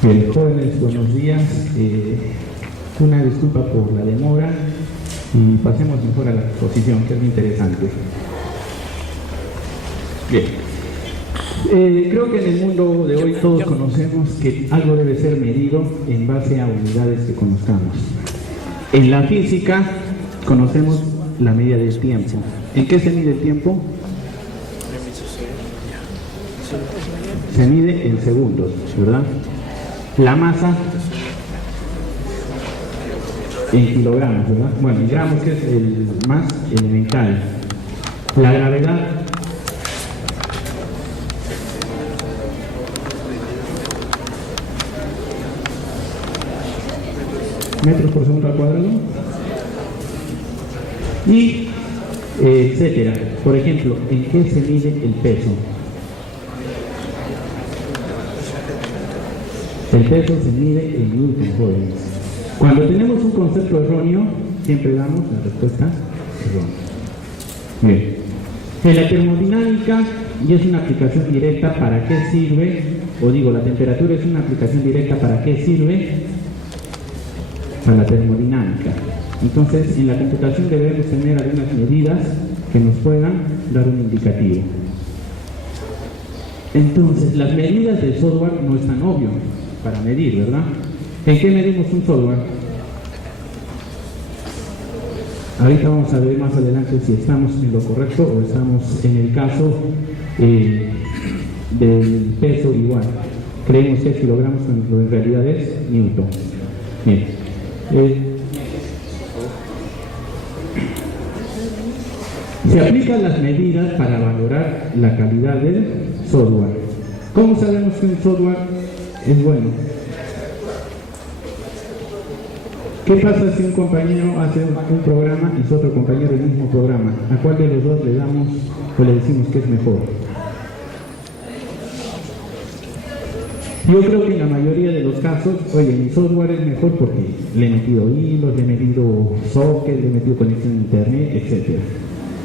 Bien, jóvenes, buenos días. Una disculpa por la demora y pasemos mejor a la exposición, que es muy interesante. Bien. Creo que en el mundo de hoy todos conocemos que algo debe ser medido en base a unidades que conozcamos. En la física conocemos la medida del tiempo. ¿En qué se mide el tiempo? Se mide en segundos, ¿verdad? La masa en kilogramos, ¿verdad? Bueno, en gramos, que es el más elemental. La gravedad metros por segundo al cuadrado y etcétera. Por ejemplo, ¿en qué se mide el peso? El peso se mide en newton, jóvenes. Cuando tenemos un concepto erróneo, siempre damos la respuesta errónea. Bien. En la termodinámica, y es una aplicación directa, ¿para qué sirve? O digo, la temperatura es una aplicación directa, ¿para qué sirve? Para la termodinámica. Entonces, en la computación debemos tener algunas medidas que nos puedan dar un indicativo. Entonces, las medidas del software no es tan obvio para medir, ¿verdad? ¿En qué medimos un software? Ahorita vamos a ver más adelante si estamos en lo correcto o estamos en el caso del peso igual. Creemos que es kilogramos cuando en realidad es newton. Bien. Se aplican las medidas para valorar la calidad del software. ¿Cómo sabemos que un software es bueno? ¿Qué pasa si un compañero hace un programa y su otro compañero el mismo programa? ¿A cuál de los dos le damos o le decimos que es mejor? Yo creo que en la mayoría de los casos, oye, mi software es mejor porque le he metido hilos, le he metido socket, le he metido conexión a internet, etc.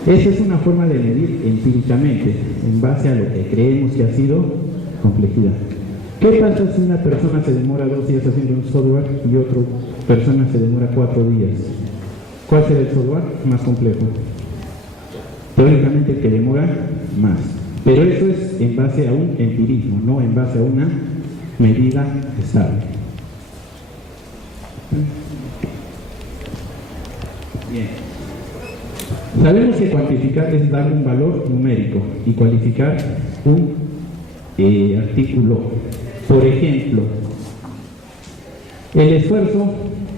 Esa es una forma de medir empíricamente, en base a lo que creemos que ha sido complejidad. ¿Qué pasa si una persona se demora 2 días haciendo un software y otra persona se demora 4 días? ¿Cuál será el software más complejo? Teóricamente el que demora más. Pero eso es en base a un empirismo, no en base a una medida estable. Bien. Sabemos que cuantificar es dar un valor numérico y cualificar un artículo. Por ejemplo, ¿el esfuerzo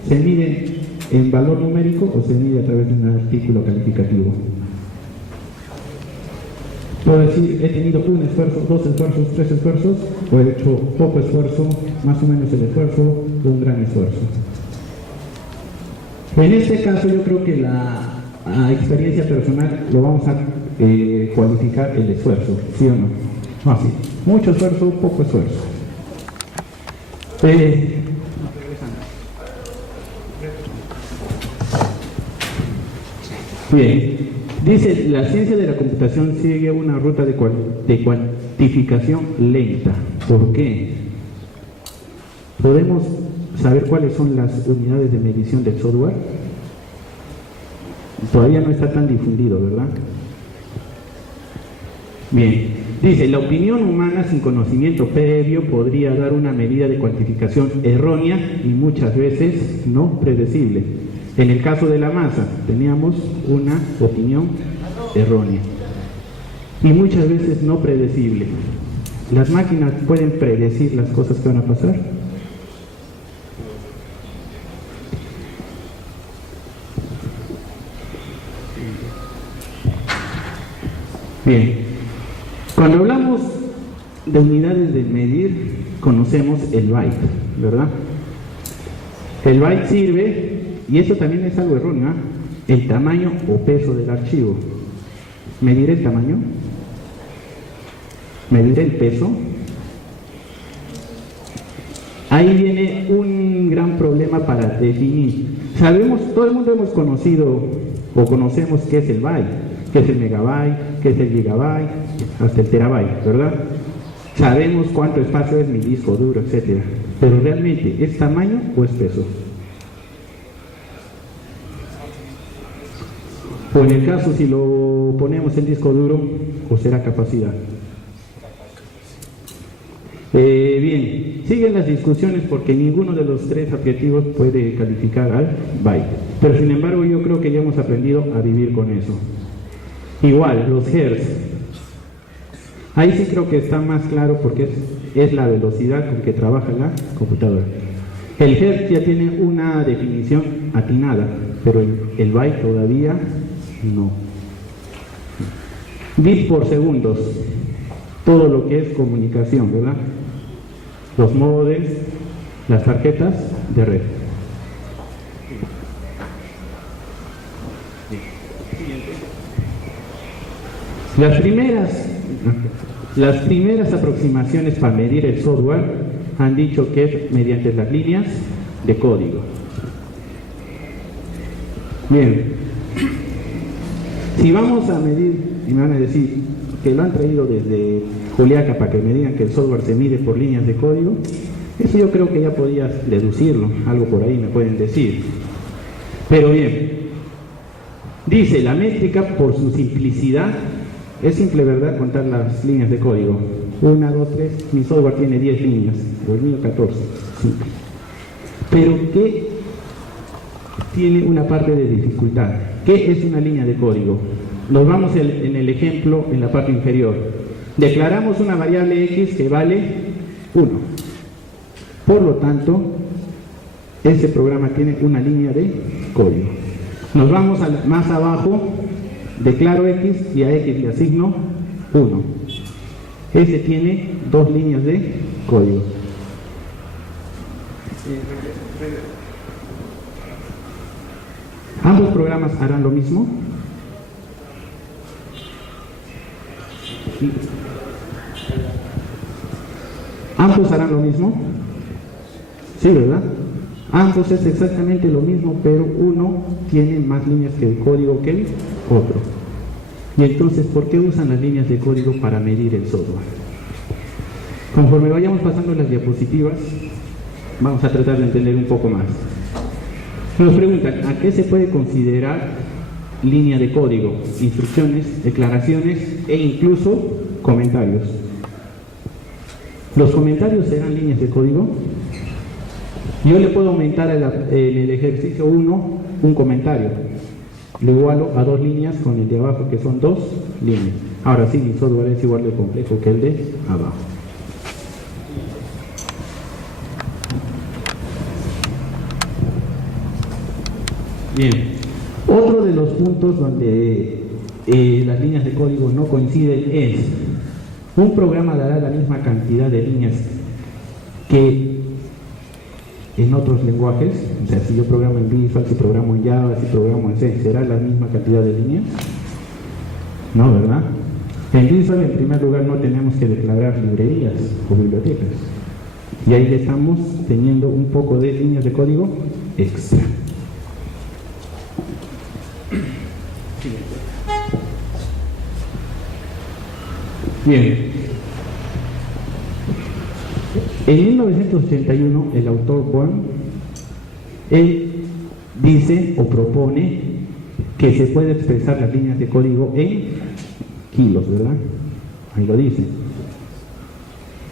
se mide en valor numérico o se mide a través de un artículo calificativo? Puedo decir, he tenido un esfuerzo, 2 esfuerzos, 3 esfuerzos, o he hecho poco esfuerzo, más o menos el esfuerzo, un gran esfuerzo. En este caso yo creo que la experiencia personal lo vamos a cualificar el esfuerzo, ¿sí o no? No, sí. Mucho esfuerzo, poco esfuerzo. Bien, dice, la ciencia de la computación sigue una ruta de cuantificación lenta. ¿Por qué? ¿Podemos saber cuáles son las unidades de medición del software? Todavía no está tan difundido, ¿verdad? Bien. Dice, la opinión humana sin conocimiento previo podría dar una medida de cuantificación errónea y muchas veces no predecible. En el caso de la masa, teníamos una opinión errónea y muchas veces no predecible. ¿Las máquinas pueden predecir las cosas que van a pasar? Bien. Cuando hablamos de unidades de medir, conocemos el byte, ¿verdad? El byte sirve, y esto también es algo erróneo, el tamaño o peso del archivo. ¿Medir el tamaño? ¿Medir el peso? Ahí viene un gran problema para definir. Sabemos, todo el mundo hemos conocido o conocemos qué es el byte, qué es el megabyte, qué es el gigabyte, hasta el terabyte, ¿verdad? Sabemos cuánto espacio es mi disco duro, etc. pero realmente ¿es tamaño o es peso? O en el caso si lo ponemos en disco duro, ¿o será capacidad? Bien, siguen las discusiones porque ninguno de los tres adjetivos puede calificar al byte, pero sin embargo yo creo que ya hemos aprendido a vivir con eso. Igual, los hertz, ahí sí creo que está más claro porque es la velocidad con que trabaja la computadora. El hertz ya tiene una definición atinada, pero el byte todavía no. Bits por segundos, todo lo que es comunicación, ¿verdad? Los módems, las tarjetas de red. Las primeras aproximaciones para medir el software han dicho que es mediante las líneas de código. Bien, si vamos a medir, y me van a decir que lo han traído desde Juliaca para que me digan que el software se mide por líneas de código, eso yo creo que ya podías deducirlo, algo por ahí me pueden decir. Pero bien, dice la métrica por su simplicidad, es simple, ¿verdad?, contar las líneas de código. 1, 2, 3, mi software tiene 10 líneas, o el mío 14, simple. Pero ¿qué tiene una parte de dificultad? ¿Qué es una línea de código? Nos vamos en el ejemplo en la parte inferior. Declaramos una variable x que vale 1. Por lo tanto, ese programa tiene una línea de código. Nos vamos más abajo, declaro x y a x le asigno 1. Ese tiene 2 líneas de código. ¿Ambos programas harán lo mismo? ¿Ambos harán lo mismo? Sí, ¿verdad? Ambos es exactamente lo mismo, pero uno tiene más líneas de código que el otro. Y entonces, ¿por qué usan las líneas de código para medir el software? Conforme vayamos pasando las diapositivas, vamos a tratar de entender un poco más. Nos preguntan, ¿a qué se puede considerar línea de código? Instrucciones, declaraciones e incluso comentarios. ¿Los comentarios serán líneas de código? Yo le puedo aumentar en el ejercicio 1 un comentario. Lo igualo a 2 líneas con el de abajo, que son 2 líneas. Ahora sí, mi software es igual de complejo que el de abajo. Bien, otro de los puntos donde las líneas de código no coinciden es: un programa dará la misma cantidad de líneas que en otros lenguajes. O sea, si yo programo en Visual, si programo en Java, si programo en C, ¿será la misma cantidad de líneas? No, ¿verdad? En Visual, en primer lugar, no tenemos que declarar librerías o bibliotecas, y ahí estamos teniendo un poco de líneas de código extra. Bien, en 1981 el autor Born, él dice o propone que se puede expresar las líneas de código en kilos, ¿verdad? Ahí lo dice.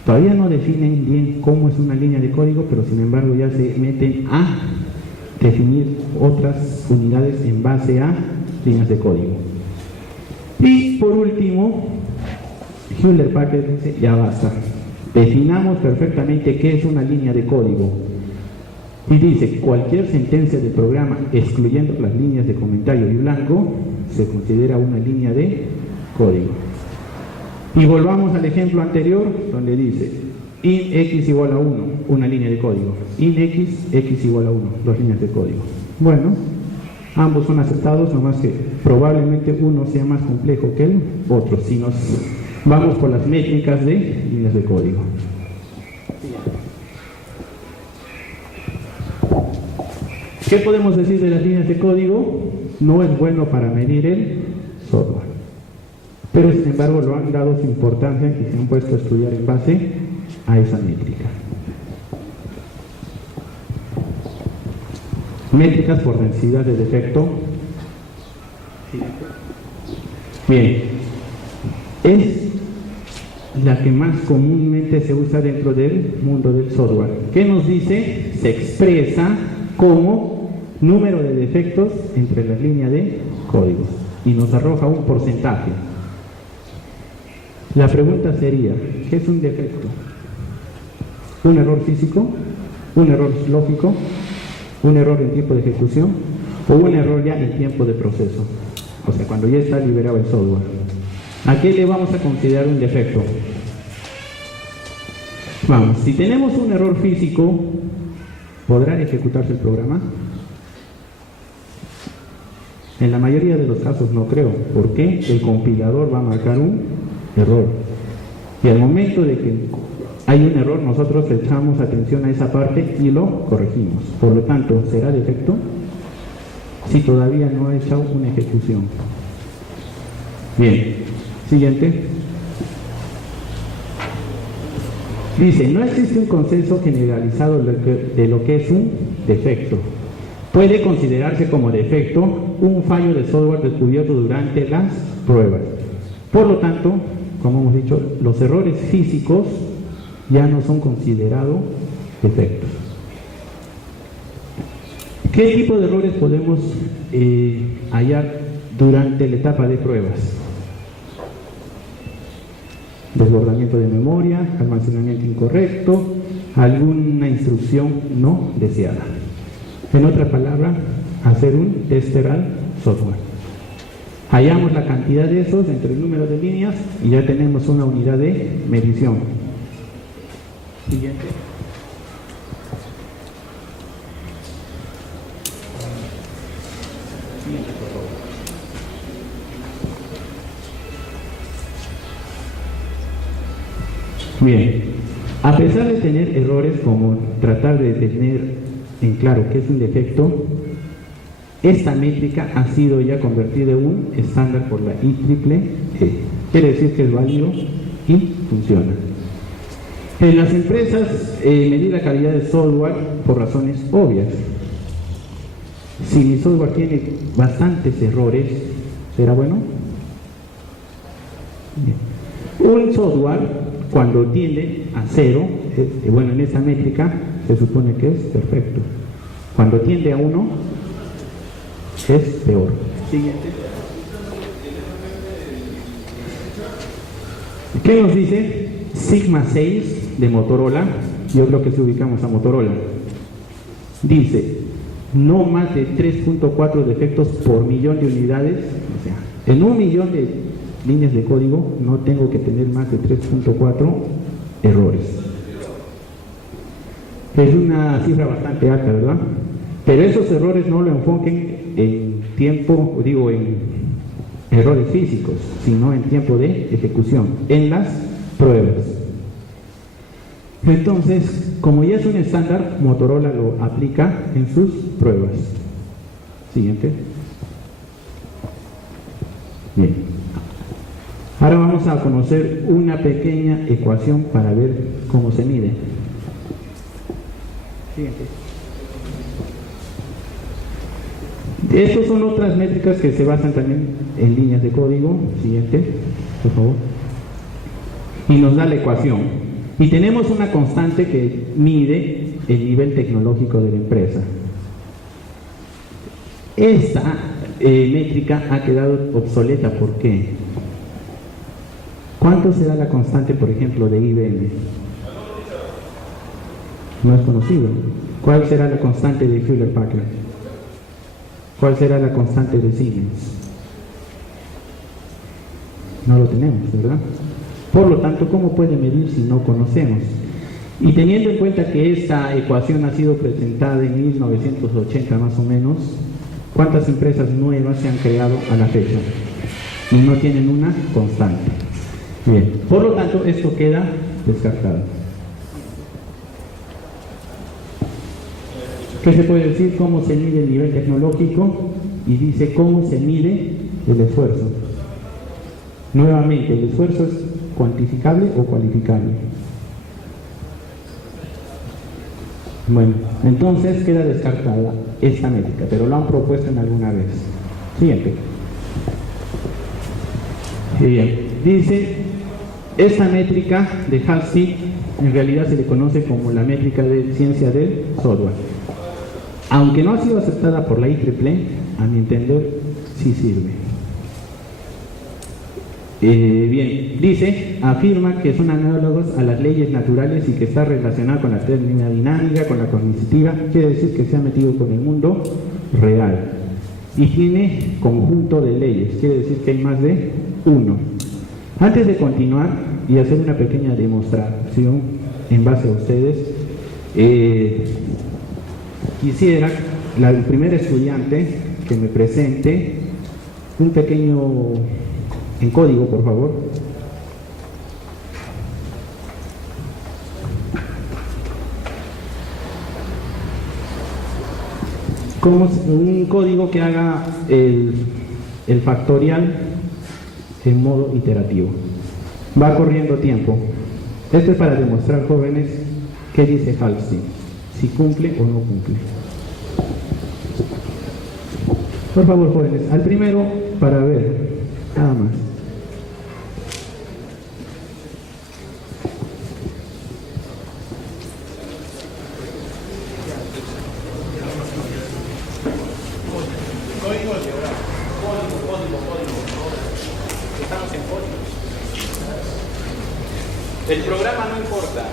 Todavía no definen bien cómo es una línea de código, pero sin embargo ya se meten a definir otras unidades en base a líneas de código. Y por último, Hewlett-Packard dice, ya basta, definamos perfectamente qué es una línea de código, y dice: cualquier sentencia de programa excluyendo las líneas de comentario y blanco se considera una línea de código. Y volvamos al ejemplo anterior, donde dice int x igual a 1, una línea de código; int x igual a 1, 2 líneas de código. Bueno, ambos son aceptados, nomás que probablemente uno sea más complejo que el otro si nos vamos por las métricas de líneas de código. ¿Qué podemos decir de las líneas de código? No es bueno para medir el software, pero sin embargo lo han dado su importancia y se han puesto a estudiar en base a esa métrica. Métricas por densidad de defecto. Bien, es la que más comúnmente se usa dentro del mundo del software. ¿Qué nos dice? Se expresa como número de defectos entre las líneas de código y nos arroja un porcentaje. La pregunta sería, ¿qué es un defecto? ¿Un error físico? ¿Un error lógico? ¿Un error en tiempo de ejecución? ¿O un error ya en tiempo de proceso? O sea, cuando ya está liberado el software. ¿A qué le vamos a considerar un defecto? Vamos, si tenemos un error físico, ¿podrá ejecutarse el programa? En la mayoría de los casos no creo. ¿Por qué? El compilador va a marcar un error. Y al momento de que hay un error, nosotros echamos atención a esa parte y lo corregimos. Por lo tanto, ¿será defecto? Si todavía no ha hecho una ejecución. Bien, siguiente. Dice, no existe un consenso generalizado de lo que es un defecto. Puede considerarse como defecto un fallo de software descubierto durante las pruebas. Por lo tanto, como hemos dicho, los errores físicos ya no son considerados defectos. ¿Qué tipo de errores podemos hallar durante la etapa de pruebas? Desbordamiento de memoria, almacenamiento incorrecto, alguna instrucción no deseada. En otra palabra, hacer un tester al software. Hallamos la cantidad de esos entre el número de líneas y ya tenemos una unidad de medición. Siguiente. Bien, a pesar de tener errores como tratar de tener en claro qué es un defecto, esta métrica ha sido ya convertida en un estándar por la IEEE. Quiere decir que es válido y funciona. En las empresas, medir la calidad del software por razones obvias. Si mi software tiene bastantes errores, ¿será bueno? Bien. Un software, cuando tiende a cero, bueno, en esa métrica se supone que es perfecto. Cuando tiende a 1, es peor. Siguiente. ¿Qué nos dice? Sigma 6 de Motorola. Yo creo que si ubicamos a Motorola. Dice, no más de 3.4 defectos por millón de unidades. O sea, en 1 millón de líneas de código no tengo que tener más de 3.4 errores. Es una cifra bastante alta, ¿verdad? Pero esos errores no lo enfoquen en tiempo, digo, en errores físicos, sino en tiempo de ejecución, en las pruebas. Entonces, como ya es un estándar, Motorola lo aplica en sus pruebas. Siguiente. Bien. Ahora vamos a conocer una pequeña ecuación para ver cómo se mide. Siguiente. Estas son otras métricas que se basan también en líneas de código. Siguiente, por favor. Y nos da la ecuación. Y tenemos una constante que mide el nivel tecnológico de la empresa. Esta métrica ha quedado obsoleta. ¿Por qué? ¿Cuánto será la constante, por ejemplo, de IBM? No es conocido. ¿Cuál será la constante de Hewlett Packard? ¿Cuál será la constante de Siemens? No lo tenemos, ¿verdad? Por lo tanto, ¿cómo puede medir si no conocemos? Y teniendo en cuenta que esta ecuación ha sido presentada en 1980 más o menos, ¿cuántas empresas nuevas se han creado a la fecha? Y no tienen una constante. Bien, por lo tanto, esto queda descartado. ¿Qué se puede decir? ¿Cómo se mide el nivel tecnológico? Y dice cómo se mide el esfuerzo. Nuevamente, ¿el esfuerzo es cuantificable o cualificable? Bueno, entonces queda descartada esta métrica, pero lo han propuesto en alguna vez. Siguiente. Bien, dice, esta métrica de Halsey en realidad se le conoce como la métrica de ciencia del software. Aunque no ha sido aceptada por la IEEE, a mi entender, sí sirve. Bien, dice, afirma que son análogos a las leyes naturales y que está relacionada con la termodinámica, con la cognitiva, quiere decir que se ha metido con el mundo real. Y tiene conjunto de leyes, quiere decir que hay más de uno. Antes de continuar y hacer una pequeña demostración en base a ustedes, quisiera el primer estudiante que me presente un pequeño en código, por favor. Como un código que haga el factorial en modo iterativo. Va corriendo tiempo. Esto es para demostrar, jóvenes, qué dice Halsey, si cumple o no cumple. Por favor, jóvenes, al primero para ver, nada más. Estamos en código. El programa no importa.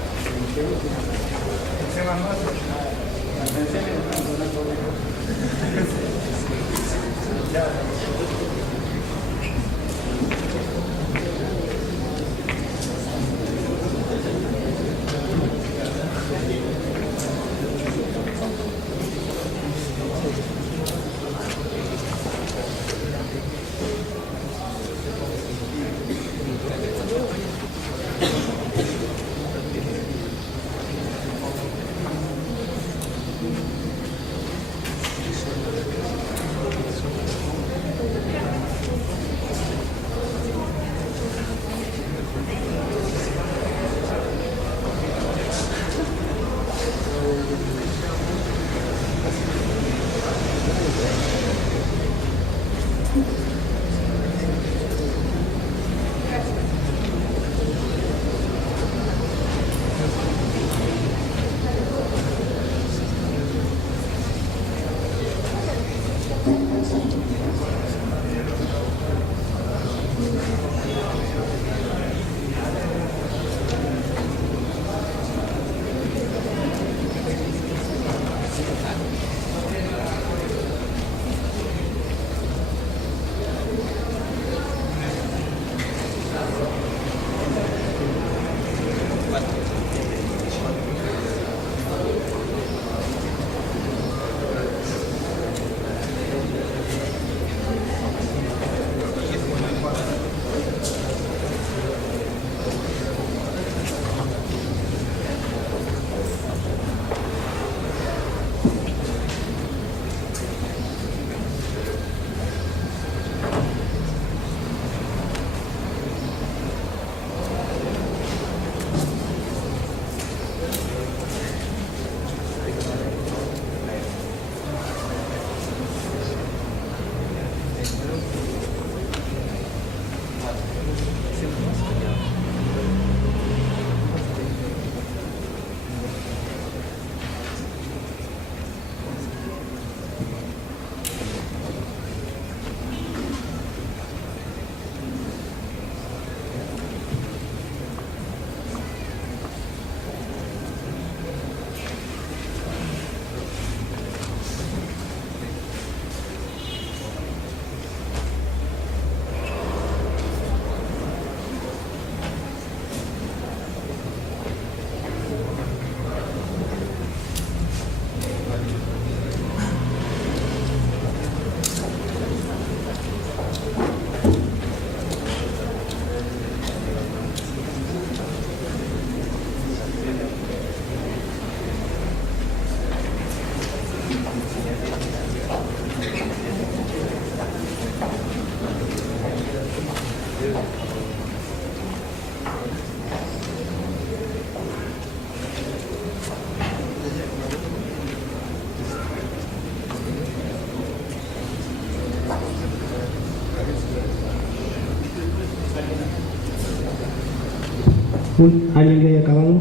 ¿Alguien que haya acabado?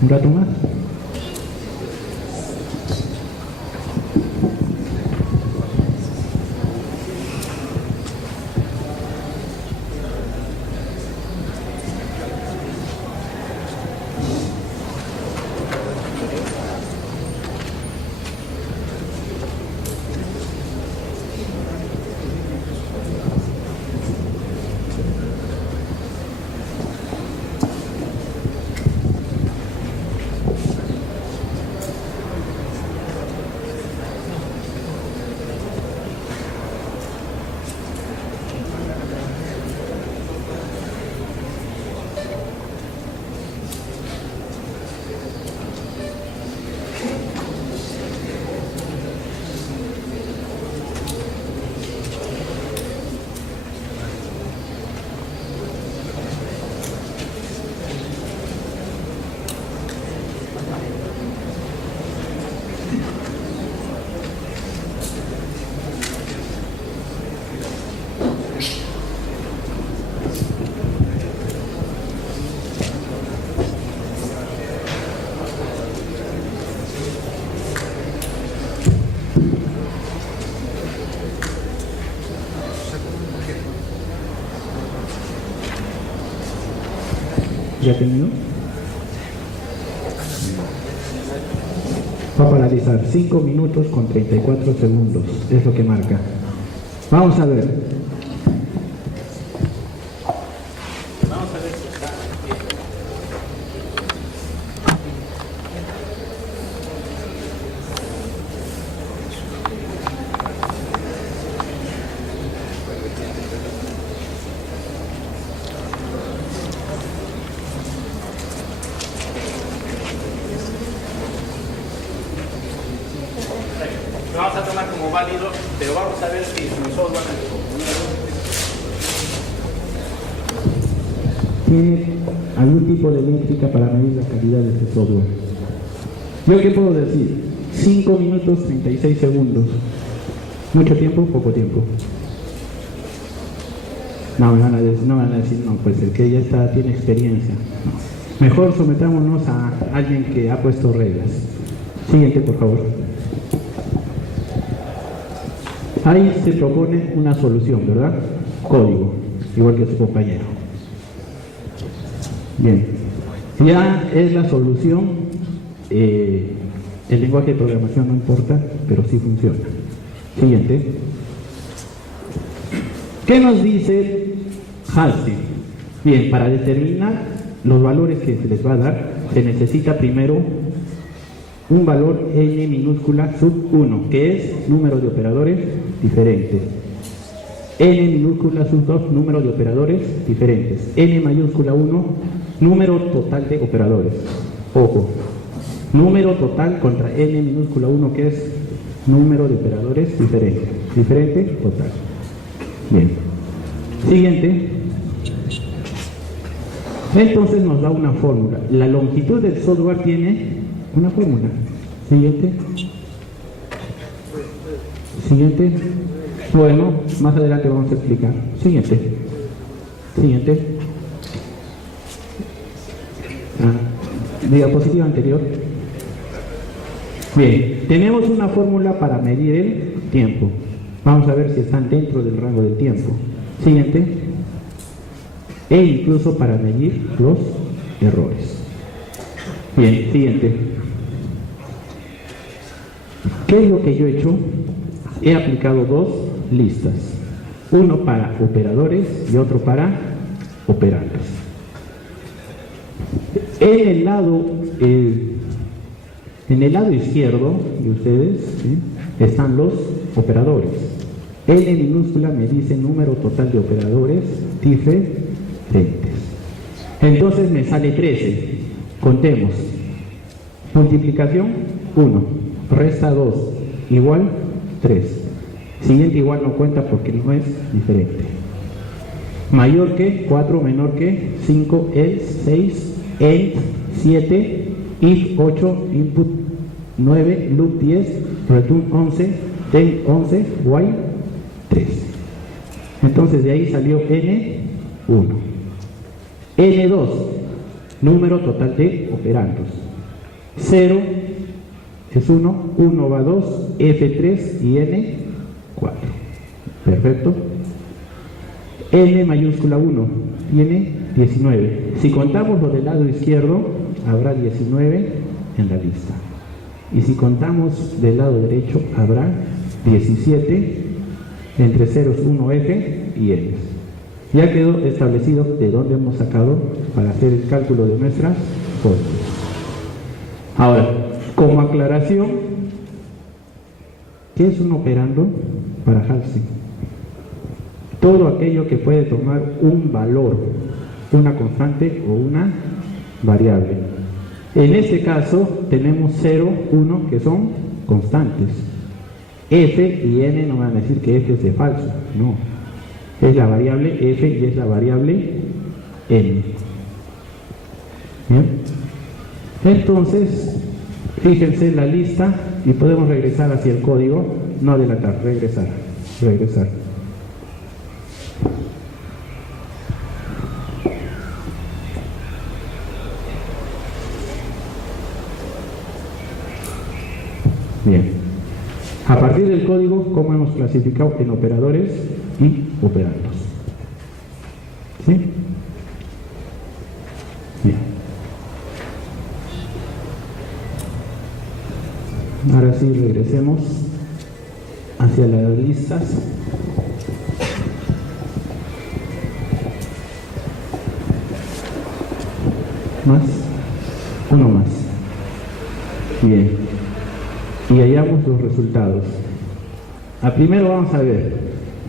¿Un rato más? ¿Ya terminó? Va a paralizar 5 minutos con 34 segundos, es lo que marca. Vamos a ver. Vamos a ver si está bien. Lo vamos a tomar como válido, pero vamos a ver si su software ¿Tiene algún tipo de métrica para medir la calidad de este software? ¿Yo qué puedo decir? 5 minutos 36 segundos. ¿Mucho tiempo? ¿Poco tiempo? No, me van a decir, no, pues el que ya tiene experiencia. No. Mejor sometámonos a alguien que ha puesto reglas. Siguiente, por favor. Ahí se propone una solución, ¿verdad? Código, igual que su compañero. Bien, ya es la solución, el lenguaje de programación no importa, pero sí funciona. Siguiente. ¿Qué nos dice Halstead? Bien, para determinar los valores que se les va a dar, se necesita primero un valor n minúscula sub 1, que es número de operadores diferentes. N minúscula sub 2, número de operadores diferentes. N mayúscula 1, número total de operadores. Ojo, número total contra n minúscula 1, que es número de operadores diferente. Diferente, total. Bien. Siguiente. Entonces nos da una fórmula. La longitud del software tiene una fórmula. Siguiente. Siguiente. Bueno, más adelante vamos a explicar. Siguiente. Siguiente. Diapositiva anterior. Bien, tenemos una fórmula para medir el tiempo. Vamos a ver si están dentro del rango del tiempo. Siguiente. E incluso para medir los errores. Bien, siguiente. ¿Qué es lo que yo he hecho? He aplicado dos listas. Uno para operadores y otro para operantes. En el lado izquierdo de ustedes, ¿sí?, están los operadores. N minúscula me dice número total de operadores diferentes. Entonces me sale 13. Contemos. Multiplicación 1, resta 2, igual 3. Siguiente igual no cuenta porque no es diferente. Mayor que 4, menor que 5, else 6, end 7, if 8, input 9, loop 10, return 11, then 11, while 3. Entonces de ahí salió N1. N2, número total de operandos. 0 es 1, 1 va a 2, F3 y N4. Perfecto. N mayúscula 1 tiene 19. Si contamos lo del lado izquierdo, habrá 19 en la lista. Y si contamos del lado derecho, habrá 17 entre ceros 1F y N. Ya quedó establecido de dónde hemos sacado para hacer el cálculo de nuestras fórmulas. Ahora, como aclaración, ¿qué es un operando para Halsey? Todo aquello que puede tomar un valor, una constante o una variable. En este caso tenemos 0, 1 que son constantes. F y N no van a decir que F es de falso, no. Es la variable F y es la variable N. ¿Bien? Entonces, fíjense en la lista y podemos regresar hacia el código, no adelantar, regresar. Bien. A partir del código, ¿cómo hemos clasificado en operadores y operandos? ¿Sí? Bien. Ahora sí, regresemos hacia las listas. Más. Uno más. Bien. Y hallamos los resultados. Primero vamos a ver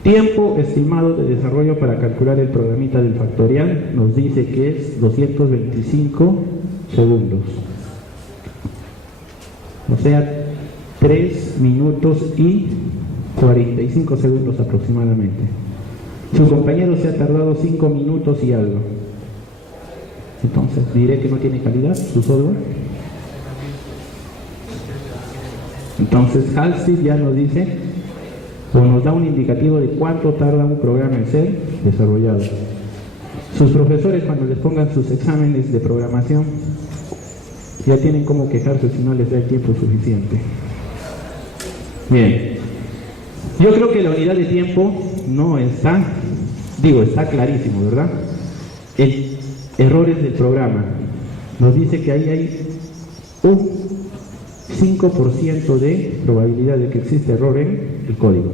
tiempo estimado de desarrollo para calcular el programita del factorial. Nos dice que es 225 segundos, o sea 3 minutos y 45 segundos aproximadamente. Su compañero se ha tardado 5 minutos y algo. Entonces diré que no tiene calidad su software. Entonces Halsey ya nos dice o nos da un indicativo de cuánto tarda un programa en ser desarrollado. Sus profesores, cuando les pongan sus exámenes de programación, ya tienen cómo quejarse si no les da el tiempo suficiente. Bien, yo creo que la unidad de tiempo no está, está clarísimo, ¿verdad? Errores del programa. Nos dice que ahí hay un 5% de probabilidad de que exista error en el código.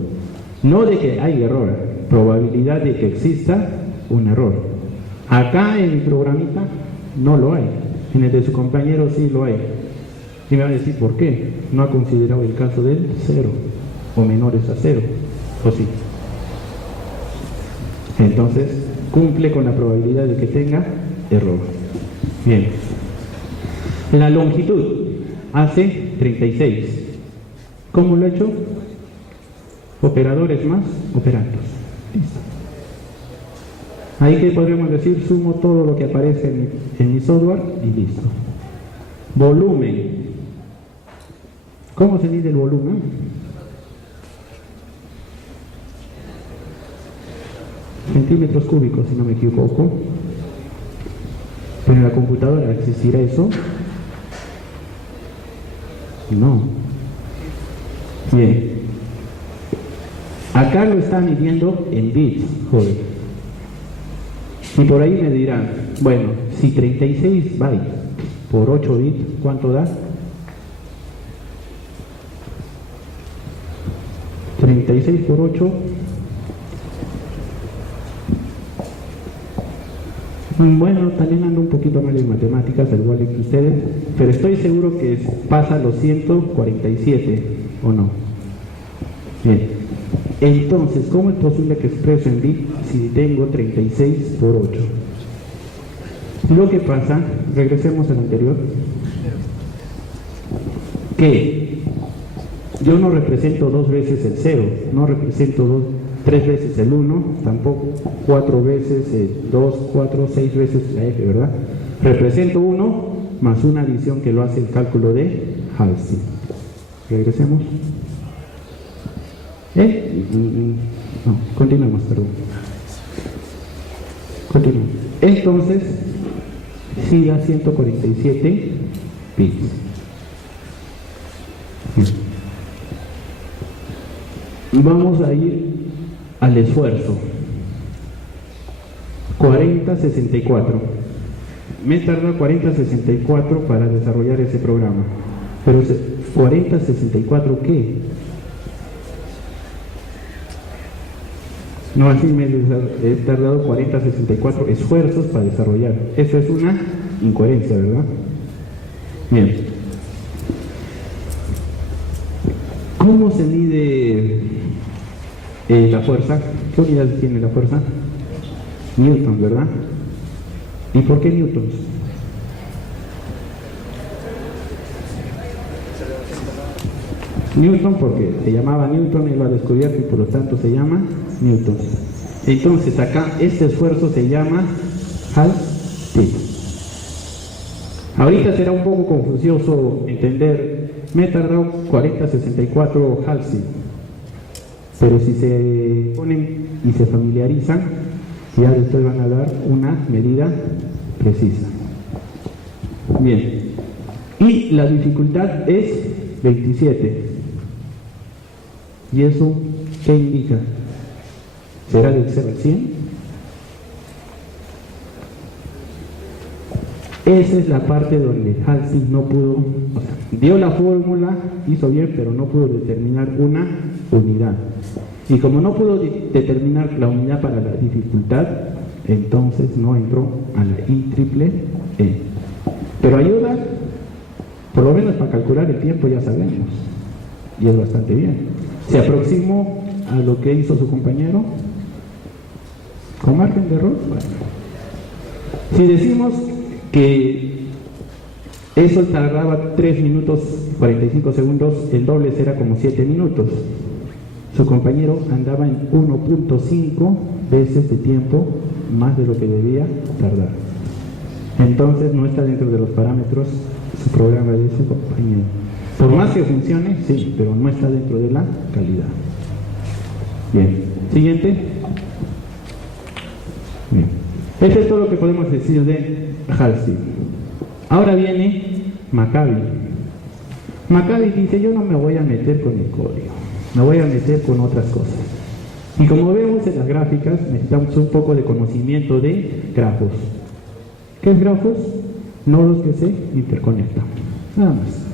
No de que hay error, probabilidad de que exista un error. Acá en mi programita no lo hay, en el de su compañero sí lo hay. Y me va a decir por qué. No ha considerado el caso del 0 o menores a 0, o sí. Entonces cumple con la probabilidad de que tenga error. Bien. La longitud hace 36. ¿Cómo lo he hecho? Operadores más operandos. Listo. Ahí que podríamos decir, sumo todo lo que aparece en mi software y listo. Volumen. ¿Cómo se mide el volumen? Centímetros cúbicos, si no me equivoco. Pero en la computadora existirá eso. No. Bien. Acá lo están midiendo en bits, joder. Y por ahí me dirán, bueno, si 36 bytes por 8 bits, ¿cuánto da? 36 por 8. Bueno, también ando un poquito mal en matemáticas, al igual que ustedes, pero estoy seguro que pasa los 147, ¿o no? Bien. Entonces, ¿cómo es posible que expreso en bit si tengo 36 por 8? Lo que pasa, regresemos al anterior, que yo no represento 2 veces el 0, no represento 3 veces el 1, tampoco 4 veces el 2, 4, 6 veces la f, ¿verdad? Represento 1 más una adición que lo hace el cálculo de Halsey. Regresemos. No, continuemos, perdón. Continuemos. Entonces, sí da 147 pi. Vamos a ir al esfuerzo. 40-64. Me tardó 40-64 para desarrollar ese programa. Pero 40-64, ¿qué? No, así me he tardado 40-64 esfuerzos para desarrollar. Eso es una incoherencia, ¿verdad? Bien. ¿Cómo se mide la fuerza? ¿Qué unidad tiene la fuerza? Newton, ¿verdad? ¿Y por qué newtons? Newton porque se llamaba Newton, él lo ha descubierto y por lo tanto se llama Newton. Entonces acá este esfuerzo se llama Hall-T. Ahorita será un poco confusioso entender, me he tardado 40-64 Halsey, pero si se ponen y se familiarizan, ya después van a dar una medida precisa. Bien, y la dificultad es 27. ¿Y eso qué indica? ¿Será del 0 al 100? Esa es la parte donde Halsey no pudo, o sea, dio la fórmula, hizo bien, pero no pudo determinar una unidad. Y como no pudo determinar la unidad para la dificultad, entonces no entró a la IEEE. Pero ayuda, por lo menos para calcular el tiempo ya sabemos, y es bastante bien. Se aproximó a lo que hizo su compañero, con margen de error. Bueno. Si decimos que eso tardaba 3 minutos 45 segundos, el doble será como 7 minutos. Su compañero andaba en 1.5 veces de tiempo más de lo que debía tardar. Entonces no está dentro de los parámetros su programa de ese compañero. Por más que funcione, sí, pero no está dentro de la calidad. Bien, siguiente. Bien. Eso es todo lo que podemos decir de Halsey. Ahora viene Maccabi. Maccabi dice, yo no me voy a meter con el código, me voy a meter con otras cosas. Y como vemos en las gráficas, necesitamos un poco de conocimiento de grafos. ¿Qué es grafos? Nodos que se interconectan. Nada más.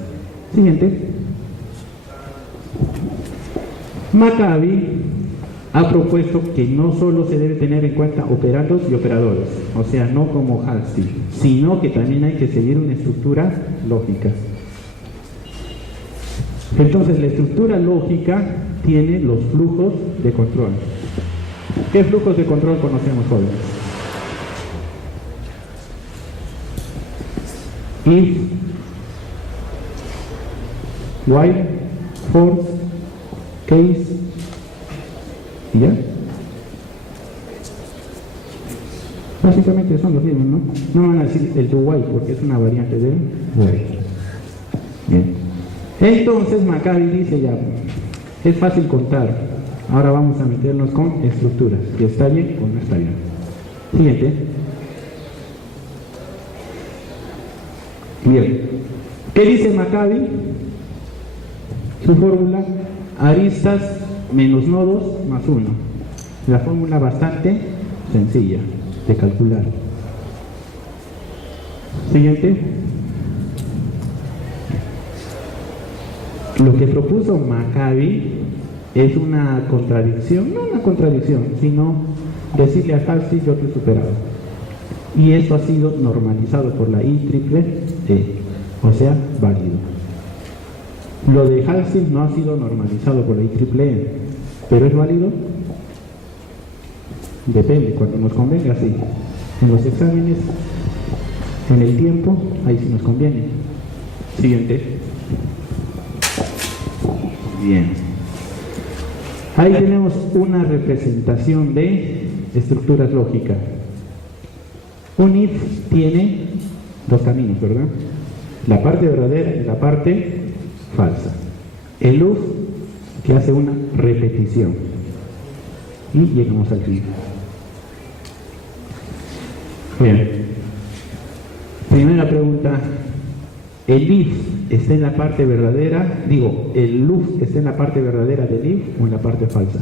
Siguiente. Maccabi ha propuesto que no solo se debe tener en cuenta operandos y operadores, o sea, no como Halsey, sino que también hay que seguir una estructura lógica. Entonces, la estructura lógica tiene los flujos de control. ¿Qué flujos de control conocemos, jóvenes? If, while, for, case, ¿y ya? Básicamente son los mismos, ¿no? No van a decir el do while porque es una variante del while. Bien. Entonces Maccabi dice ya, es fácil contar. Ahora vamos a meternos con estructuras. ¿Que está bien o no está bien? Siguiente. Bien. ¿Qué dice Maccabi? Su fórmula, aristas menos nodos más 1. La fórmula bastante sencilla de calcular. Siguiente. Lo que propuso Maccabi es una contradicción, no una contradicción, sino decirle a Halsey, yo te he superado. Y esto ha sido normalizado por la IEEE, o sea, válido. Lo de Halsey no ha sido normalizado por la IEEE, pero ¿es válido? Depende, cuando nos convenga, sí. En los exámenes, en el tiempo, ahí sí nos conviene. Siguiente. Bien. Ahí tenemos una representación de estructuras lógicas. Un if tiene dos caminos, ¿verdad? La parte verdadera y la parte falsa. El if que hace una repetición. y llegamos al fin. Bien. Primera pregunta. ¿El if está en la parte verdadera? Digo, ¿el loop está en la parte verdadera del if o en la parte falsa?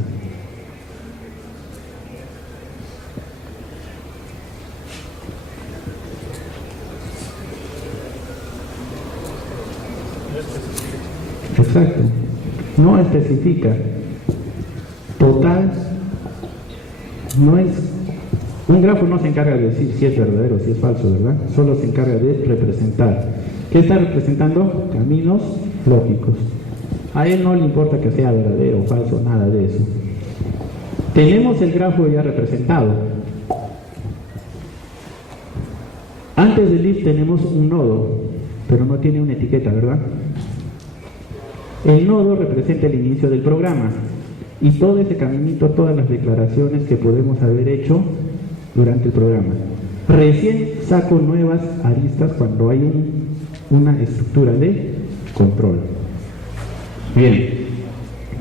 Exacto. No especifica. Total. No es. Un grafo no se encarga de decir si es verdadero o si es falso, ¿verdad? Solo se encarga de representar. ¿Qué está representando? Caminos lógicos. A él no le importa que sea verdadero o falso, nada de eso. Tenemos el grafo ya representado. Antes del if tenemos un nodo, pero no tiene una etiqueta, ¿verdad? El nodo representa el inicio del programa y todo ese caminito, todas las declaraciones que podemos haber hecho durante el programa. Recién saco nuevas aristas cuando hay una estructura de control. Bien,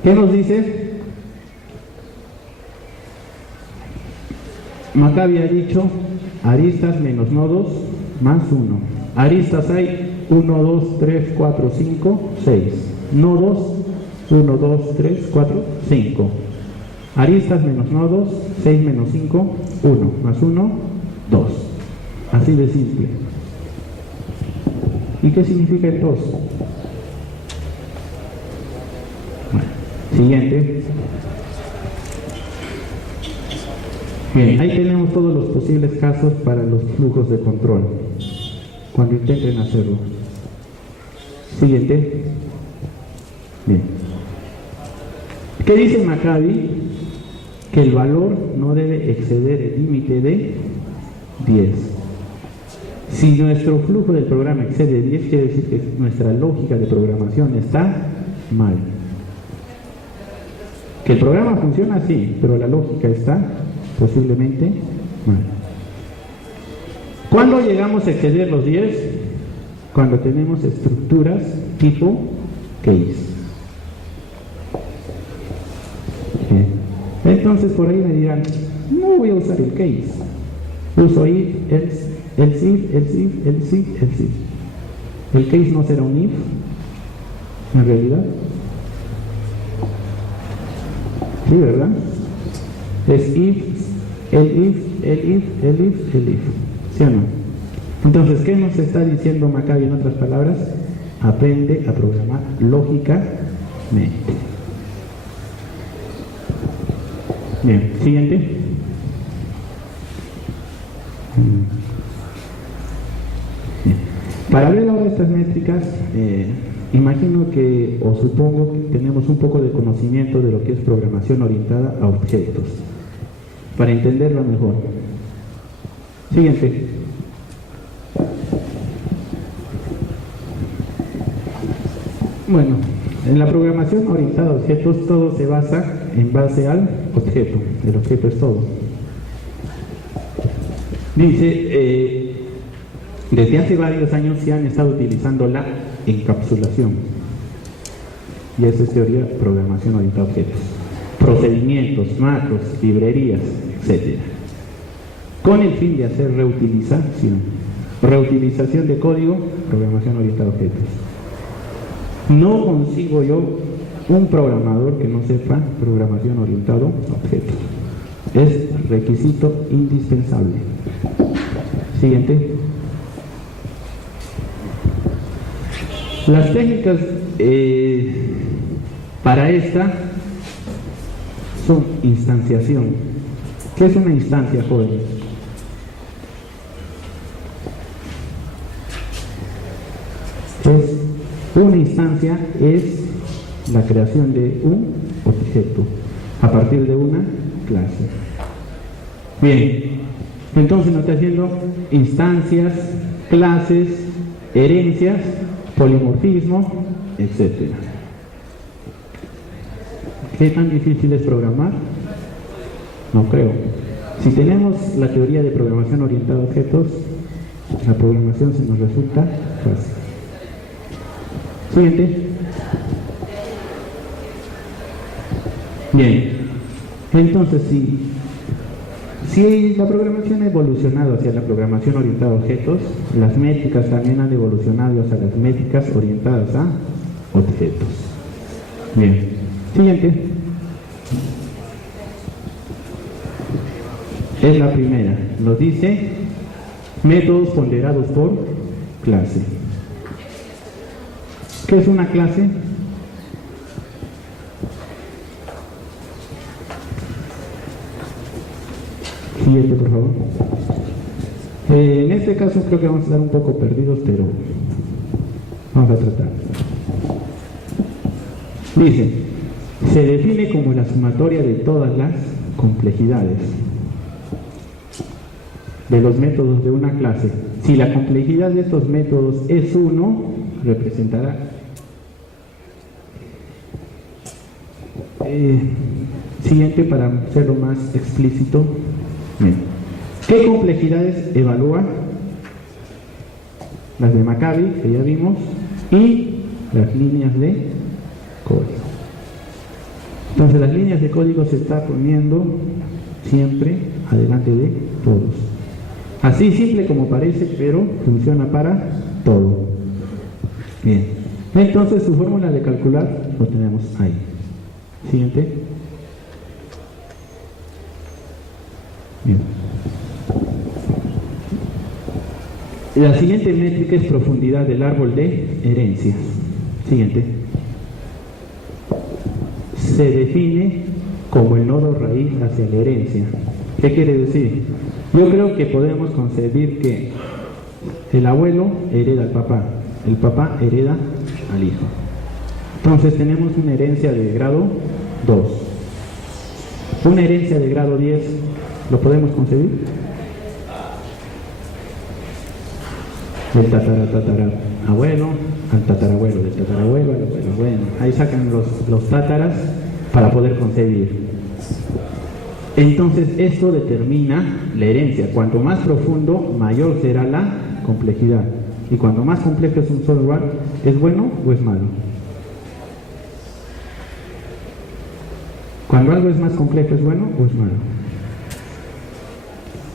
¿qué nos dice? Maccabi ha dicho aristas menos nodos más 1. Aristas hay 1, 2, 3, 4, 5, 6. Nodos 1, 2, 3, 4, 5. Aristas menos nodos, 6 menos 5, 1. Más 1, 2. Así de simple. ¿Y qué significa el 2? Bueno, siguiente. Bien, ahí tenemos todos los posibles casos para los flujos de control, cuando intenten hacerlo. Siguiente. Bien. ¿Qué dice Maccabi? Que el valor no debe exceder el límite de 10. Si nuestro flujo del programa excede 10, quiere decir que nuestra lógica de programación está mal. Que el programa funciona así, pero la lógica está posiblemente mal. ¿Cuándo llegamos a exceder los 10? Cuando tenemos estructuras tipo case. Bien. Entonces por ahí me dirán, no voy a usar el case. Uso if, else if, else if, else if, else if. El case no será un if, en realidad. Sí, ¿verdad? Es if, el if, el if, el if, el if. ¿Sí o no? Entonces, ¿qué nos está diciendo Maccabi en otras palabras? Aprende a programar lógicamente. Bien, siguiente. Bien. Para ver ahora estas métricas, imagino que, o supongo que tenemos un poco de conocimiento de lo que es programación orientada a objetos, para entenderlo mejor. Siguiente. Bueno, en la programación orientada a objetos todo se basa en base al objeto. El objeto es todo. Dice, desde hace varios años se han estado utilizando la encapsulación. Y esa es teoría de programación orientada a objetos. Procedimientos, macros, librerías, etc. Con el fin de hacer reutilización. Reutilización de código, programación orientada a objetos. No consigo yo un programador que no sepa programación orientada a objetos. Es requisito indispensable. Siguiente. Las técnicas para esta son instanciación. ¿Qué es una instancia, jóvenes? Una instancia es la creación de un objeto a partir de una clase. Bien, entonces nos está haciendo instancias, clases, herencias, polimorfismo, etc. ¿Qué tan difícil es programar? No creo. Si tenemos la teoría de programación orientada a objetos, la programación se nos resulta fácil. Siguiente. Bien. Entonces, si la programación ha evolucionado hacia la programación orientada a objetos, las métricas también han evolucionado hacia las métricas orientadas a objetos. Bien, siguiente. Es la primera. Nos dice métodos ponderados por clase. ¿Qué es una clase? Siguiente, por favor. En este caso creo que vamos a estar un poco perdidos, pero vamos a tratar. Dice, se define como la sumatoria de todas las complejidades de los métodos de una clase. Si la complejidad de estos métodos es 1, representará siguiente, para hacerlo más explícito. Bien. ¿Qué complejidades evalúa? Las de Maccabi, que ya vimos, y las líneas de código. Entonces las líneas de código se están poniendo siempre adelante de todos. Así simple como parece, pero funciona para todo. Bien. Entonces su fórmula de calcular lo tenemos ahí. Siguiente. Bien. La siguiente métrica es profundidad del árbol de herencia. Siguiente. Se define como el nodo raíz hacia la herencia. ¿Qué quiere decir? Yo creo que podemos concebir que el abuelo hereda al papá, el papá hereda al hijo. Entonces tenemos una herencia de grado 2. Una herencia de grado 10, ¿lo podemos concebir? Del tatarabuelo al tatarabuelo, del tatarabuelo al abuelo. Bueno, ahí sacan los tátaras para poder concebir. Entonces esto determina la herencia. Cuanto más profundo, mayor será la complejidad. Y cuanto más complejo es un software, ¿es bueno o es malo? Cuando algo es más complejo, ¿es bueno o es malo?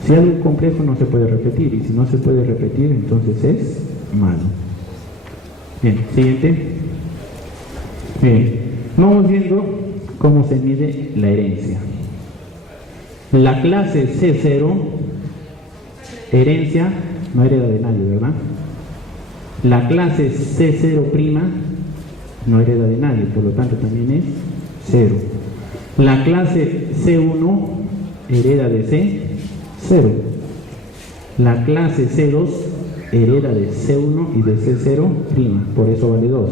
Si algo es complejo no se puede repetir, y si no se puede repetir, entonces es malo. Bien, siguiente. Bien, vamos viendo cómo se mide la herencia. La clase C0, herencia, no hereda de nadie, ¿verdad? La clase C0', no hereda de nadie, por lo tanto también es 0. La clase C1 hereda de C0. La clase C2 hereda de C1 y de C0', por eso vale 2.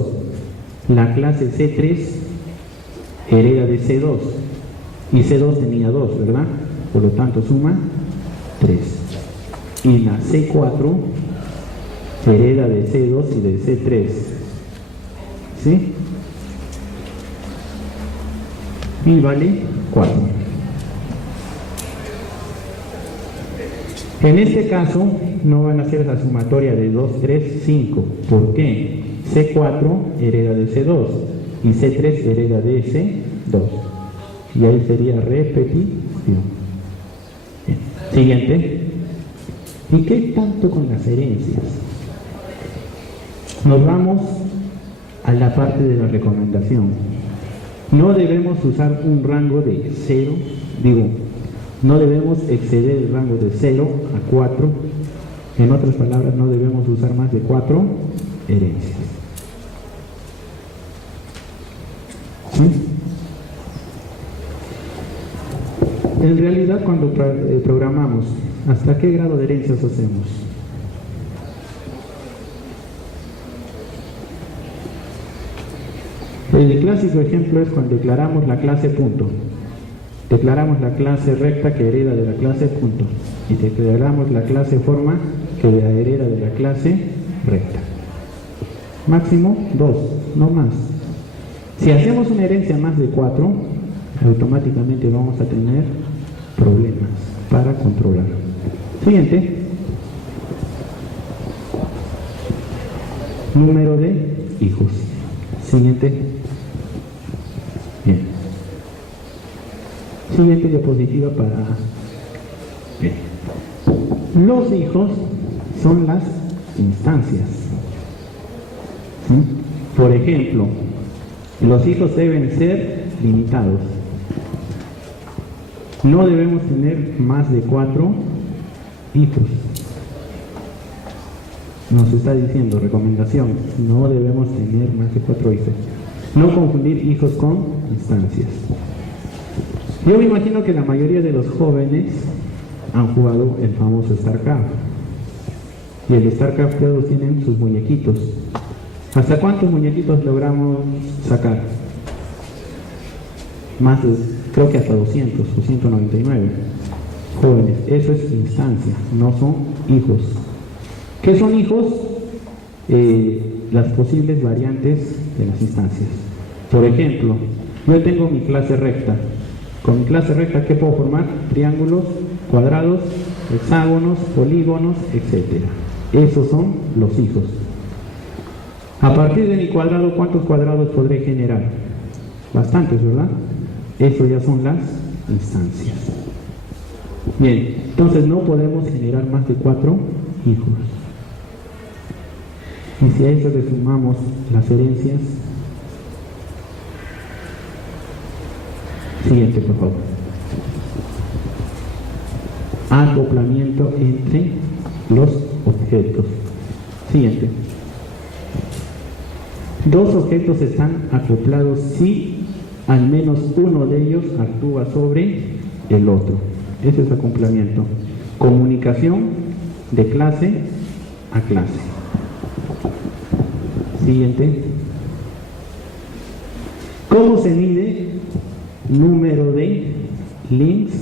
La clase C3 hereda de C2. Y C2 tenía 2, ¿verdad? Por lo tanto suma 3. Y la C4 hereda de C2 y de C3. ¿Sí? Y vale 4. En este caso no van a ser la sumatoria de 2, 3, 5. ¿Por qué? C4 hereda de C2 y C3 hereda de C2. Y ahí sería repetición. Bien. Siguiente. ¿Y qué tanto con las herencias? Nos vamos a la parte de la recomendación. No debemos usar un rango de 0, no debemos exceder el rango de 0 a 4. En otras palabras, no debemos usar más de 4 herencias. ¿Sí? En realidad, cuando programamos, ¿hasta qué grado de herencias hacemos? El clásico ejemplo es cuando declaramos la clase punto. Declaramos la clase recta que hereda de la clase punto. Y declaramos la clase forma que hereda de la clase recta. Máximo 2, no más. Si hacemos una herencia más de 4, automáticamente vamos a tener problemas para controlar. Siguiente. Número de hijos. Siguiente. Bien. Siguiente diapositiva para... Bien. Los hijos son las instancias. ¿Sí? Por ejemplo, los hijos deben ser limitados. No debemos tener más de 4 hijos. Nos está diciendo, recomendación, no debemos tener más de 4 hijos. No confundir hijos con instancias. Yo me imagino que la mayoría de los jóvenes han jugado el famoso StarCraft. Y el StarCraft todos tienen sus muñequitos. ¿Hasta cuántos muñequitos logramos sacar? Más de, creo que hasta 200 o 199 jóvenes. Eso es instancia, no son hijos. ¿Qué son hijos? Las posibles variantes de las instancias. Por ejemplo, yo tengo mi clase recta. Con mi clase recta, ¿qué puedo formar? Triángulos, cuadrados, hexágonos, polígonos, etc. Esos son los hijos. A partir de mi cuadrado, ¿cuántos cuadrados podré generar? Bastantes, ¿verdad? Eso ya son las instancias. Bien, entonces no podemos generar más de 4 hijos. Y si a eso le sumamos las herencias. Siguiente, por favor. Acoplamiento entre los objetos. Siguiente. Dos objetos están acoplados si al menos uno de ellos actúa sobre el otro. Ese es acoplamiento. Comunicación de clase a clase. Siguiente. ¿Cómo se mide número de links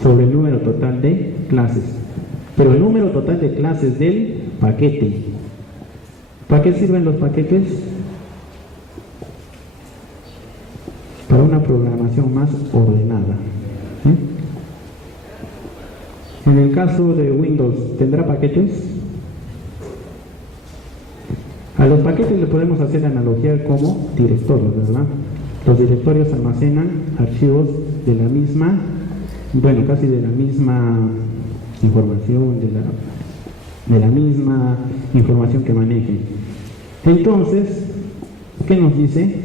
sobre el número total de clases? Pero el número total de clases del paquete. ¿Para qué sirven los paquetes? Para una programación más ordenada. En el caso de Windows, ¿tendrá paquetes? A los paquetes le podemos hacer analogía como directorios, ¿verdad? Los directorios almacenan archivos de la misma, bueno, casi de la misma información, de la misma información que manejen. Entonces, ¿qué nos dice?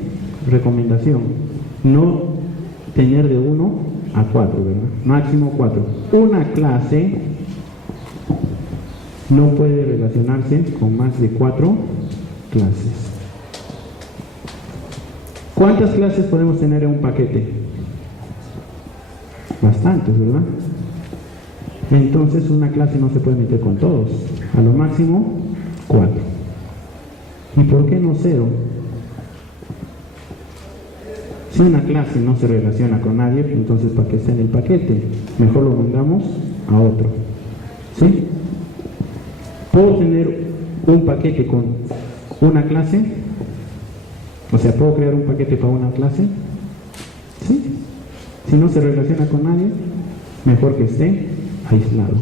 Recomendación, no tener de 1 a 4, ¿verdad? Máximo 4. Una clase no puede relacionarse con más de 4 clases. ¿Cuántas clases podemos tener en un paquete? Bastantes, ¿verdad? Entonces una clase no se puede meter con todos. A lo máximo 4. ¿Y por qué no 0? Si una clase no se relaciona con nadie, entonces ¿para qué está en el paquete? Mejor lo mandamos a otro. ¿Sí? ¿Puedo tener un paquete con una clase? O sea, ¿puedo crear un paquete para una clase? ¿Sí? Si no se relaciona con nadie, mejor que esté aislado.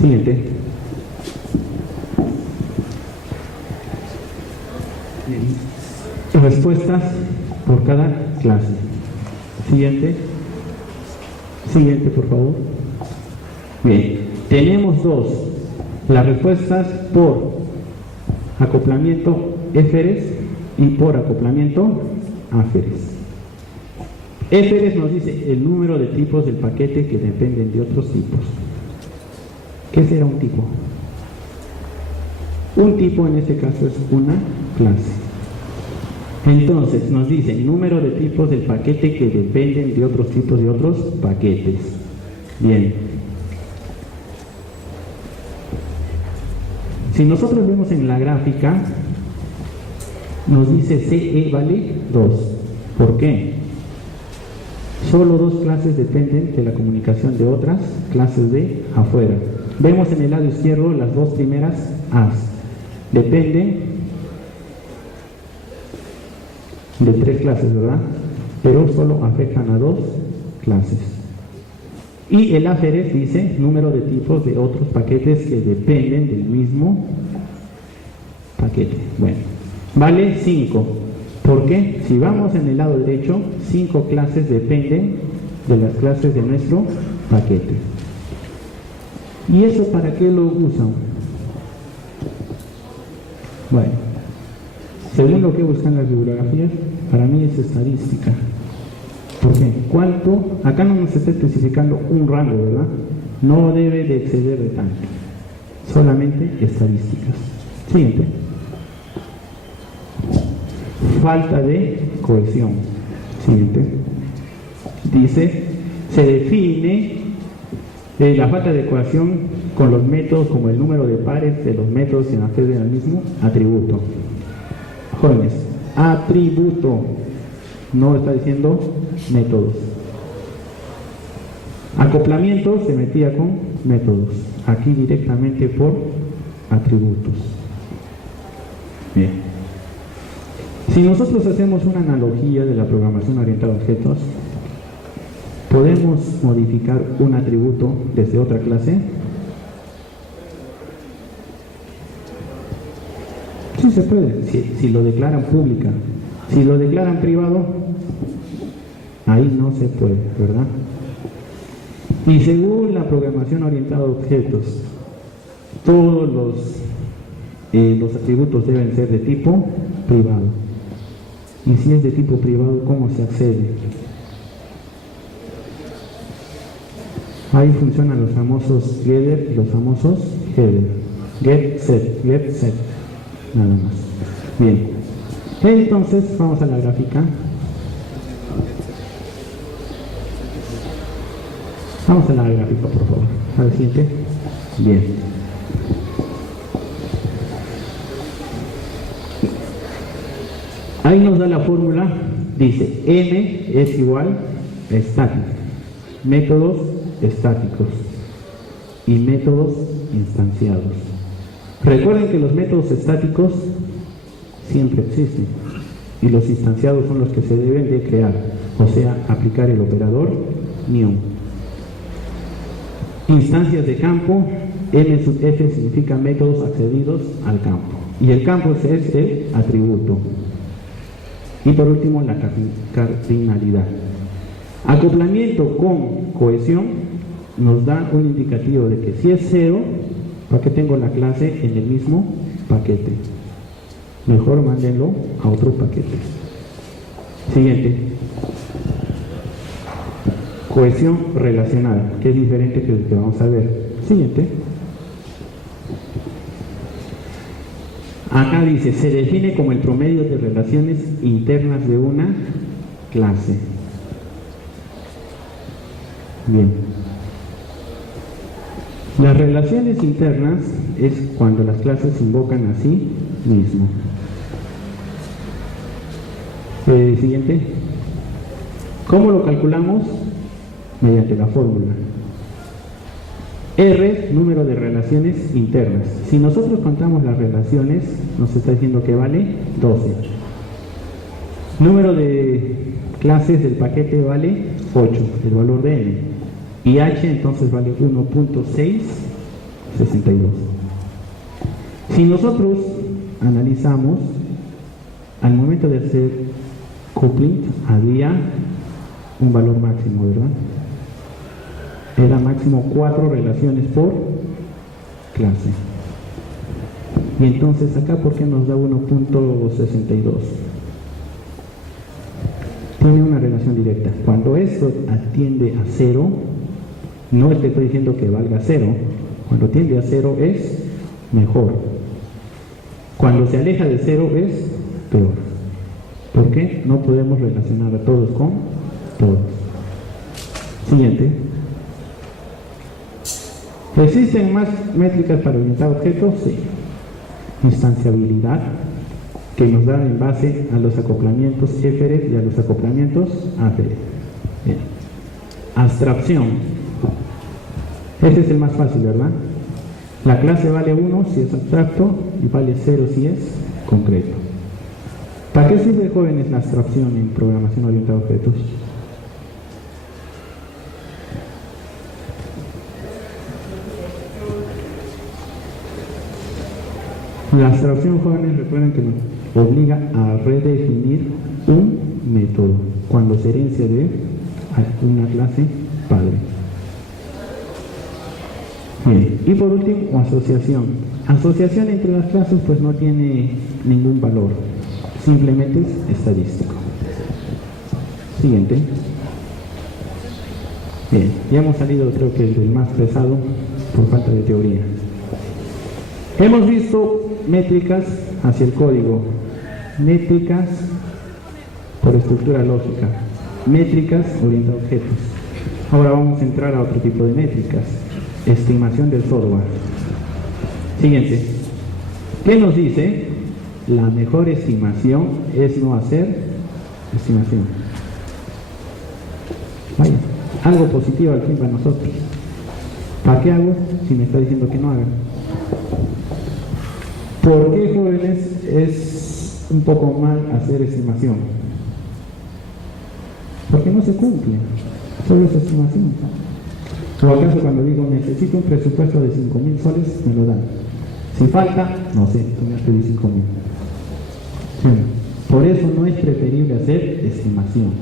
Siguiente. Respuestas por cada clase. Siguiente. Siguiente, por favor. Bien, tenemos dos. Las respuestas por acoplamiento éferes y por acoplamiento áferes. Éferes nos dice el número de tipos del paquete que dependen de otros tipos. ¿Qué será un tipo? Un tipo en este caso es una clase. Entonces nos dice número de tipos del paquete que dependen de otros tipos de otros paquetes. Bien. Si nosotros vemos en la gráfica, nos dice CE vale 2. ¿Por qué? Solo 2 clases dependen de la comunicación de otras clases de afuera. Vemos en el lado izquierdo las 2 primeras A's. Dependen de 3 clases, ¿verdad? Pero solo afectan a 2 clases. Y el áferes dice número de tipos de otros paquetes que dependen del mismo paquete. Bueno, vale 5. Porque si vamos en el lado derecho, 5 clases dependen de las clases de nuestro paquete. ¿Y eso para qué lo usan? Bueno, según lo que buscan las bibliografías, para mí es estadística. ¿Por qué? ¿Cuánto? Acá no nos está especificando un rango, ¿verdad? No debe de exceder de tanto. Solamente estadísticas. Siguiente. Falta de cohesión. Siguiente. Dice, se define la falta de cohesión con los métodos como el número de pares de los métodos que acceden al mismo atributo. Jóvenes, atributo, no está diciendo métodos. Acoplamiento se metía con métodos, aquí directamente por atributos. Bien. Si nosotros hacemos una analogía de la programación orientada a objetos, ¿podemos modificar un atributo desde otra clase? Sí se puede, si lo declaran pública. Si lo declaran privado, ahí no se puede, ¿verdad? Y según la programación orientada a objetos, todos los atributos deben ser de tipo privado. Y si es de tipo privado, ¿cómo se accede? Ahí funcionan los famosos getter y los famosos header. Get, set, nada más. Bien. Entonces, vamos a la gráfica. Vamos a la gráfica, por favor. A la siguiente. Bien. Ahí nos da la fórmula. Dice, n es igual a estático. Métodos estáticos y métodos instanciados. Recuerden que los métodos estáticos siempre existen y los instanciados son los que se deben de crear, o sea, aplicar el operador new. Instancias de campo, m sub f significa métodos accedidos al campo y el campo es el atributo. Y por último, la cardinalidad. Acoplamiento con cohesión nos da un indicativo de que si es 0, ¿para qué tengo la clase en el mismo paquete? Mejor mándenlo a otro paquete. Siguiente. Cohesión relacional, que es diferente que el que vamos a ver. Siguiente. Acá dice, se define como el promedio de relaciones internas de una clase. Bien. Las relaciones internas es cuando las clases se invocan a sí mismo. Siguiente. ¿Cómo lo calculamos? Mediante la fórmula. R, número de relaciones internas. Si nosotros contamos las relaciones, nos está diciendo que vale 12. Número de clases del paquete vale 8, el valor de n. Y h entonces vale 1.662. Si nosotros analizamos, al momento de hacer coupling, había un valor máximo, ¿verdad? Era máximo 4 relaciones por clase. Y entonces acá, ¿por qué nos da 1.62? Tiene una relación directa. Cuando esto atiende a 0, no te estoy diciendo que valga 0. Cuando tiende a 0 es mejor. Cuando se aleja de 0 es peor. ¿Por qué? No podemos relacionar a todos con todos. Siguiente. ¿Existen más métricas para orientar objetos? Sí. Instanciabilidad, que nos da en base a los acoplamientos éferes y a los acoplamientos áferes. Bien. Abstracción. Este es el más fácil, ¿verdad? La clase vale 1 si es abstracto y vale 0 si es concreto. ¿Para qué sirve, jóvenes, la abstracción en programación orientada a objetos? La abstracción, jóvenes, recuerden que obliga a redefinir un método cuando se herencia de una clase padre. Bien, y por último, asociación. Asociación entre las clases pues no tiene ningún valor, simplemente es estadístico. Siguiente. Bien, ya hemos salido creo que del más pesado por falta de teoría. Hemos visto métricas hacia el código, métricas por estructura lógica, métricas orientadas a objetos. Ahora vamos a entrar a otro tipo de métricas, estimación del software. Siguiente. ¿Qué nos dice? La mejor estimación es no hacer estimación. Vaya, algo positivo al fin para nosotros. ¿Para qué hago si me está diciendo que no haga? ¿Por qué, jóvenes, es un poco mal hacer estimación? Porque no se cumple, solo es estimación. ¿O acaso cuando digo necesito un presupuesto de 5.000 soles, me lo dan? Si falta, no sé, tengo que pedir 5.000. ¿Sí? Por eso no es preferible hacer estimación.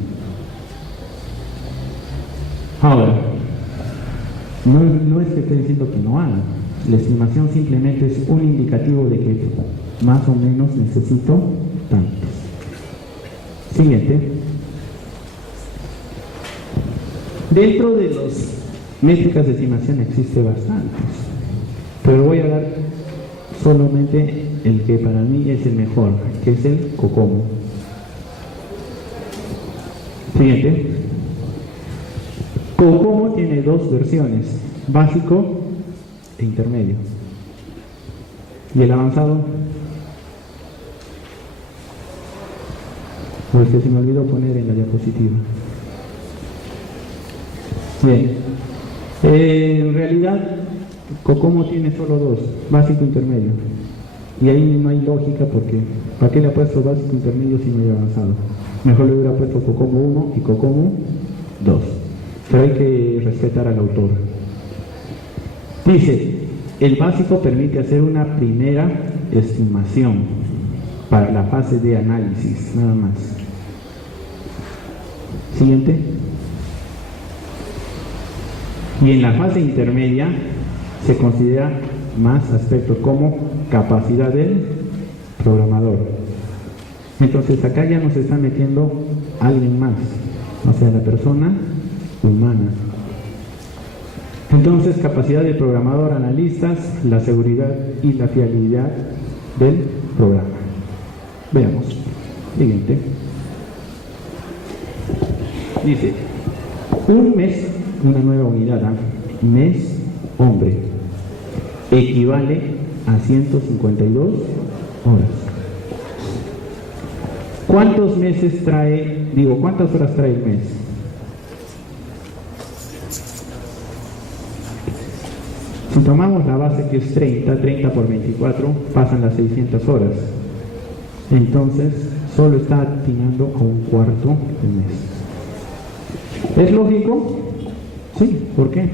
Ahora, no es que esté diciendo que no haga. La estimación simplemente es un indicativo de que más o menos necesito tantos. Siguiente. Dentro de las métricas de estimación existe bastantes, pero voy a dar solamente el que para mí es el mejor, que es el COCOMO. Siguiente. COCOMO tiene dos versiones, básico e intermedio. ¿Y el avanzado? Pues que se me olvidó poner en la diapositiva. Bien. En realidad, COCOMO tiene solo dos, básico e intermedio. Y ahí no hay lógica porque ¿para qué le ha puesto básico e intermedio si no hay avanzado? Mejor le hubiera puesto COCOMO 1 y COCOMO 2. Pero hay que respetar al autor. Dice, el básico permite hacer una primera estimación para la fase de análisis, nada más. Siguiente. Y en la fase intermedia se considera más aspectos como capacidad del programador. Entonces acá ya nos está metiendo alguien más, o sea, la persona humana. Entonces, capacidad del programador, analistas, la seguridad y la fiabilidad del programa. Veamos. Siguiente. Dice, un mes, una nueva unidad, mes hombre, equivale a 152 horas. ¿Cuántos meses trae, cuántas horas trae el mes? Si tomamos la base que es 30 por 24, pasan las 600 horas. Entonces, solo está atinando a un cuarto del mes. ¿Es lógico? Sí, ¿por qué?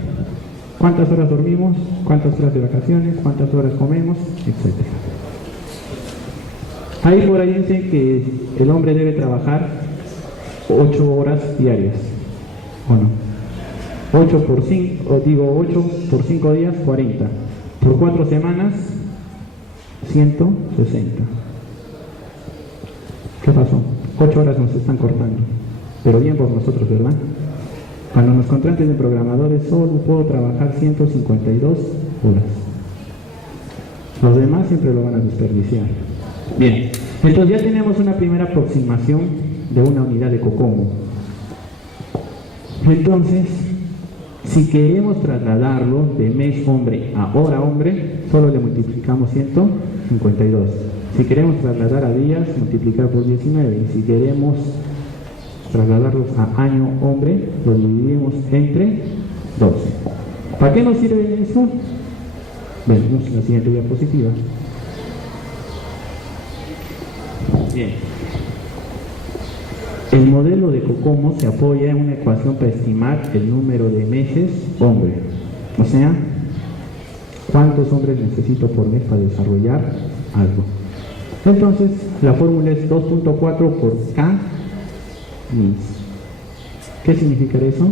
¿Cuántas horas dormimos? ¿Cuántas horas de vacaciones? ¿Cuántas horas comemos? Etcétera. Ahí por ahí dicen que el hombre debe trabajar 8 horas diarias, ¿o no? 8 por 5 días, 40. Por 4 semanas, 160. ¿Qué pasó? 8 horas nos están cortando. Pero bien por nosotros, ¿verdad? Cuando nos contraten de programadores, solo puedo trabajar 152 horas. Los demás siempre lo van a desperdiciar. Bien, entonces ya tenemos una primera aproximación de una unidad de COCOMO. Entonces, si queremos trasladarlo de mes hombre a hora hombre, solo le multiplicamos 152. Si queremos trasladar a días, multiplicar por 19. Y si queremos trasladarlos a año hombre, lo dividimos entre 12. ¿Para qué nos sirve eso? Vemos la siguiente diapositiva. Bien. El modelo de COCOMO se apoya en una ecuación para estimar el número de meses hombre. O sea, ¿cuántos hombres necesito por mes para desarrollar algo? Entonces, la fórmula es 2.4 por K mis. ¿Qué significa eso?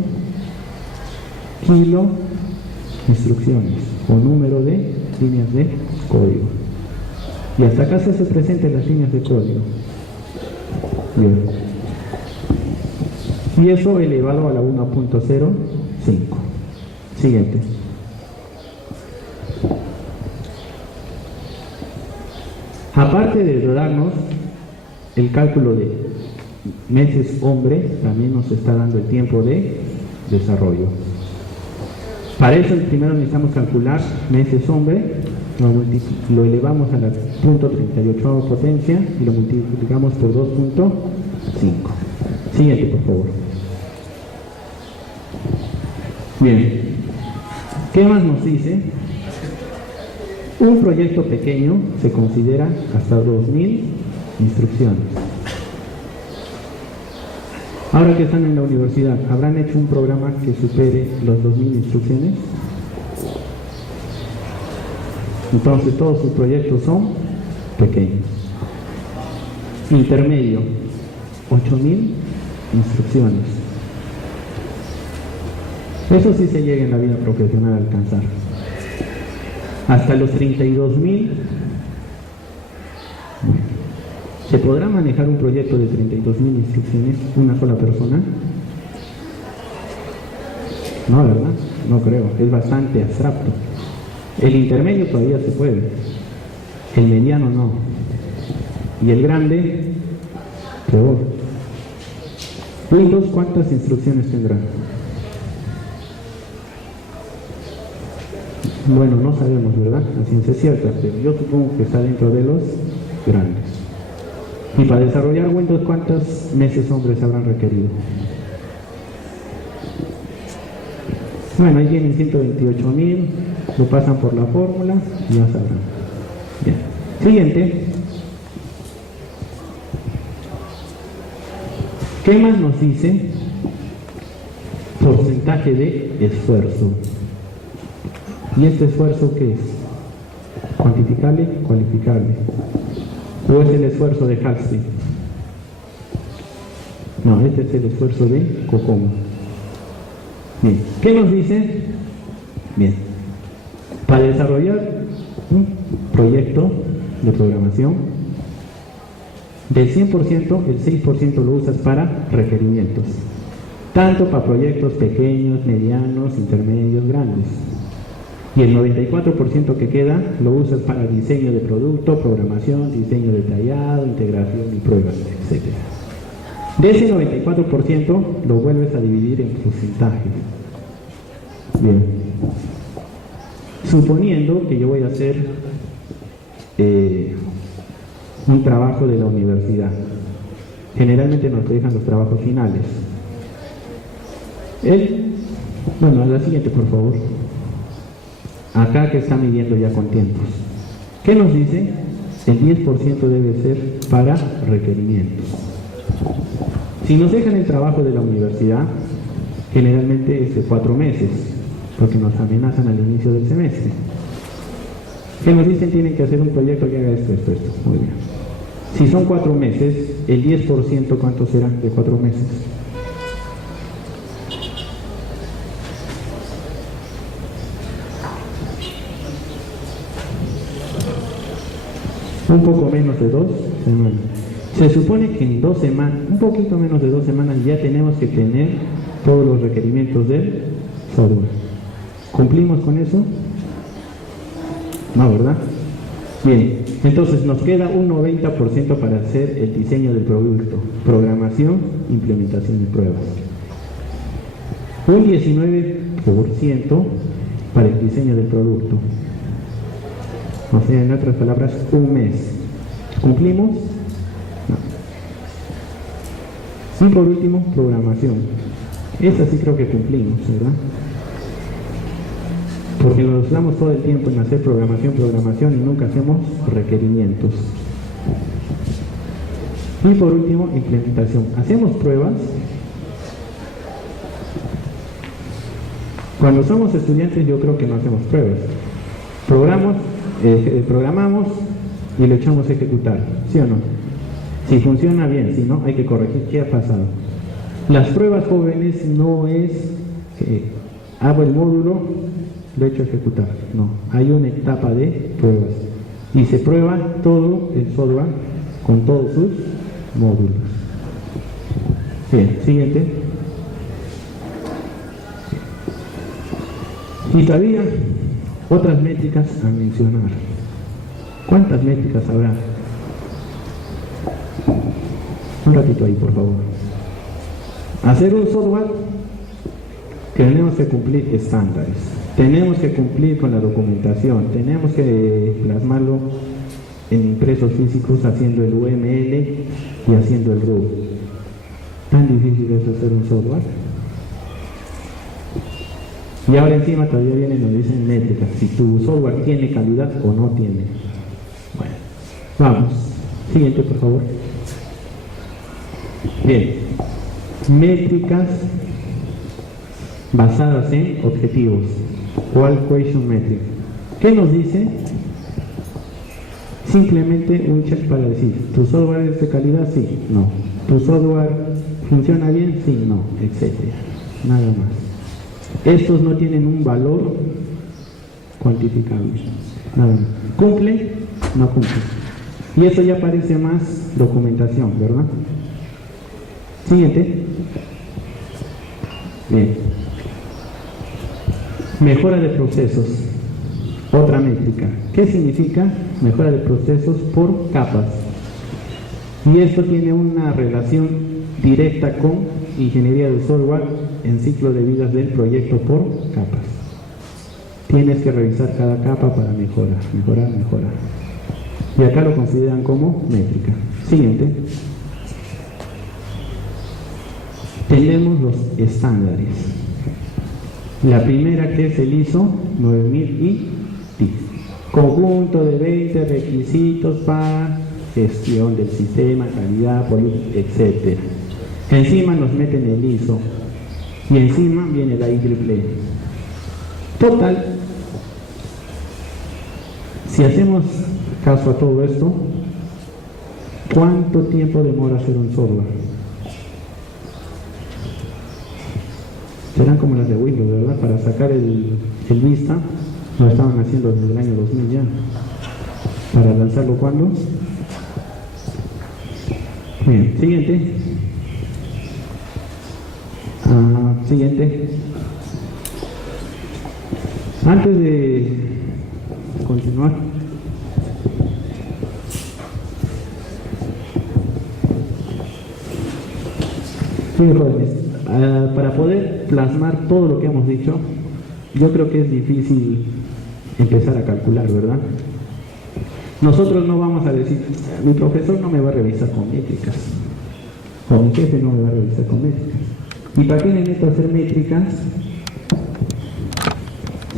Kilo instrucciones o número de líneas de código. Y hasta acá se hace presente las líneas de código. Bien. Y eso elevado a la 1.05. Siguiente. Aparte de darnos el cálculo de meses hombre, también nos está dando el tiempo de desarrollo. Para eso primero necesitamos calcular meses hombre, lo elevamos a la .38 potencia y lo multiplicamos por 2.5. Siguiente, por favor. Bien, ¿qué más nos dice? Un proyecto pequeño se considera hasta 2000 instrucciones. Ahora que están en la universidad, ¿habrán hecho un programa que supere los 2000 instrucciones? Entonces todos sus proyectos son pequeños. Intermedio, 8000 instrucciones. Eso sí se llega en la vida profesional a alcanzar. Hasta los 32.000. ¿Se podrá manejar un proyecto de 32.000 instrucciones una sola persona? No, ¿verdad? No creo, es bastante abstracto. El intermedio todavía se puede, el mediano no, y el grande, peor. Windows, ¿cuántas instrucciones tendrá? Bueno, no sabemos, ¿verdad? La ciencia es cierta, pero yo supongo que está dentro de los grandes. Y para desarrollar Windows, ¿cuántos meses hombres habrán requerido? Bueno, ahí tienen 128.000, lo pasan por la fórmula y ya sabrán. Bien. Siguiente. ¿Qué más nos dice? Porcentaje de esfuerzo. ¿Y este esfuerzo qué es? ¿Cuantificable? ¿Cualificable? ¿O es el esfuerzo de Halstead? No, este es el esfuerzo de Cocomo. Bien, ¿qué nos dice? Bien, para desarrollar un proyecto de programación, del 100%, el 6% lo usas para requerimientos, tanto para proyectos pequeños, medianos, intermedios, grandes. Y el 94% que queda lo usas para diseño de producto, programación, diseño detallado, integración y pruebas, etc. De ese 94% lo vuelves a dividir en porcentajes. Bien. Suponiendo que yo voy a hacer un trabajo de la universidad. Generalmente nos dejan los trabajos finales. Bueno, a la siguiente, por favor. Acá que está midiendo ya con tiempos. ¿Qué nos dice? El 10% debe ser para requerimientos. Si nos dejan el trabajo de la universidad, generalmente es de 4 meses, porque nos amenazan al inicio del semestre. ¿Qué nos dicen? Tienen que hacer un proyecto que haga esto. Muy bien. Si son 4 meses, el 10%, ¿cuánto será de 4 meses? Un poco menos de 2 semanas. Se supone que en 2 semanas, un poquito menos de 2 semanas, ya tenemos que tener todos los requerimientos del software. ¿Cumplimos con eso? No, ¿verdad? Bien, entonces nos queda un 90% para hacer el diseño del producto, programación, implementación y pruebas. Un 19% para el diseño del producto. O sea, en otras palabras, un mes. ¿Cumplimos? No. Y por último, programación. Esa sí creo que cumplimos, ¿verdad? Porque nos damos todo el tiempo en hacer programación y nunca hacemos requerimientos. Y por último, implementación. ¿Hacemos pruebas? Cuando somos estudiantes yo creo que no hacemos pruebas. Programamos, y lo echamos a ejecutar, ¿sí o no? Si funciona bien, si no, hay que corregir qué ha pasado. Las pruebas jóvenes no es que hago el módulo, lo echo a ejecutar, no, hay una etapa de pruebas y se prueba todo el software con todos sus módulos. Bien, siguiente. Y todavía otras métricas a mencionar. ¿Cuántas métricas habrá? Un ratito ahí, por favor. Hacer un software, tenemos que cumplir estándares, tenemos que cumplir con la documentación, tenemos que plasmarlo en impresos físicos haciendo el UML y haciendo el RUB. ¿Tan difícil es hacer un software? Y ahora encima todavía vienen y nos dicen métricas, si tu software tiene calidad o no tiene. Bueno, vamos. Siguiente, por favor. Bien. Métricas basadas en objetivos. Qual question metric. ¿Qué nos dice? Simplemente un check para decir, ¿tu software es de calidad? Sí, no. ¿Tu software funciona bien? Sí, no, etc. Nada más. Estos no tienen un valor cuantificable. Nada más. ¿Cumple? No cumple. Y eso ya parece más documentación, ¿verdad? Siguiente. Bien. Mejora de procesos. Otra métrica. ¿Qué significa? Mejora de procesos por capas. Y esto tiene una relación directa con ingeniería del software en ciclo de vidas del proyecto por capas. Tienes que revisar cada capa para mejorar. Y acá lo consideran como métrica. Siguiente. Tenemos los estándares. La primera, que es el ISO 9000 y TIC. Conjunto de 20 requisitos para gestión del sistema, calidad, política, etc. Encima nos meten el ISO y encima viene la IEEE. Total, si hacemos caso a todo esto, ¿cuánto tiempo demora hacer un software? Serán como las de Windows, ¿verdad? Para sacar el Vista, lo estaban haciendo desde el año 2000 ya. ¿Para lanzarlo cuándo? Bien, siguiente. Siguiente. Antes de continuar, sí, jóvenes, para poder plasmar todo lo que hemos dicho, yo creo que es difícil empezar a calcular, ¿verdad? Nosotros no vamos a decir, mi profesor no me va a revisar con métricas, o mi jefe no me va a revisar con métricas. ¿Y para qué me meto a hacer métricas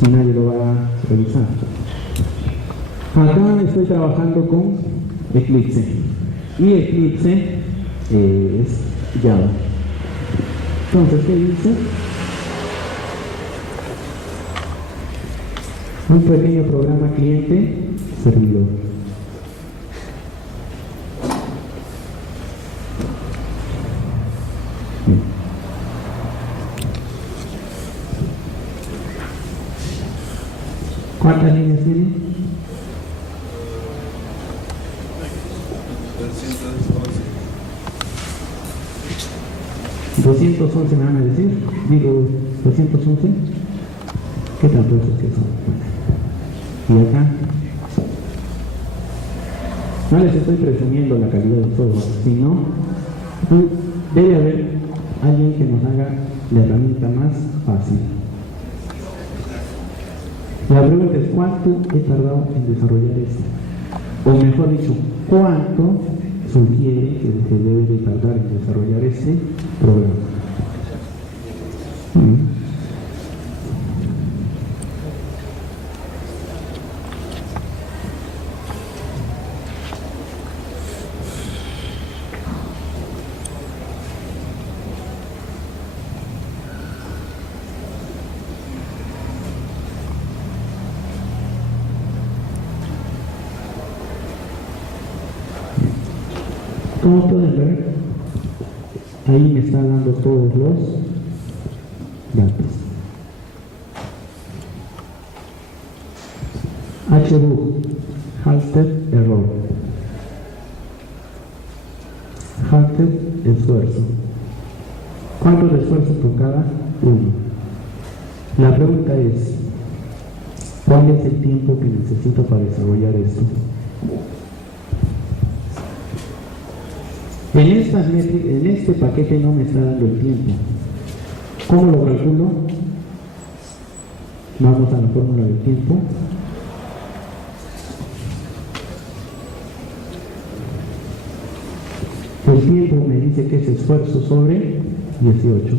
si nadie lo va a revisar? Acá estoy trabajando con Eclipse, y Eclipse es Java. Entonces, ¿qué dice? Un pequeño programa cliente-servidor. ¿Cuántas líneas tiene? 211 me van a decir, digo 211, ¿qué tanto es que son? Y acá, no les estoy presumiendo la calidad del software, sino debe haber alguien que nos haga la herramienta más fácil. La pregunta es, ¿cuánto he tardado en desarrollar esto? O mejor dicho, ¿cuánto sugiere que se debe de tardar en desarrollar este programa? Como pueden ver, ahí me está dando todos los datos. HBook, Halted error. Halted esfuerzo. ¿Cuánto de esfuerzo por cada uno? La pregunta es, ¿cuál es el tiempo que necesito para desarrollar esto? En este paquete no me está dando el tiempo. ¿Cómo lo calculo? Vamos a la fórmula del tiempo. El tiempo me dice que es esfuerzo sobre 18.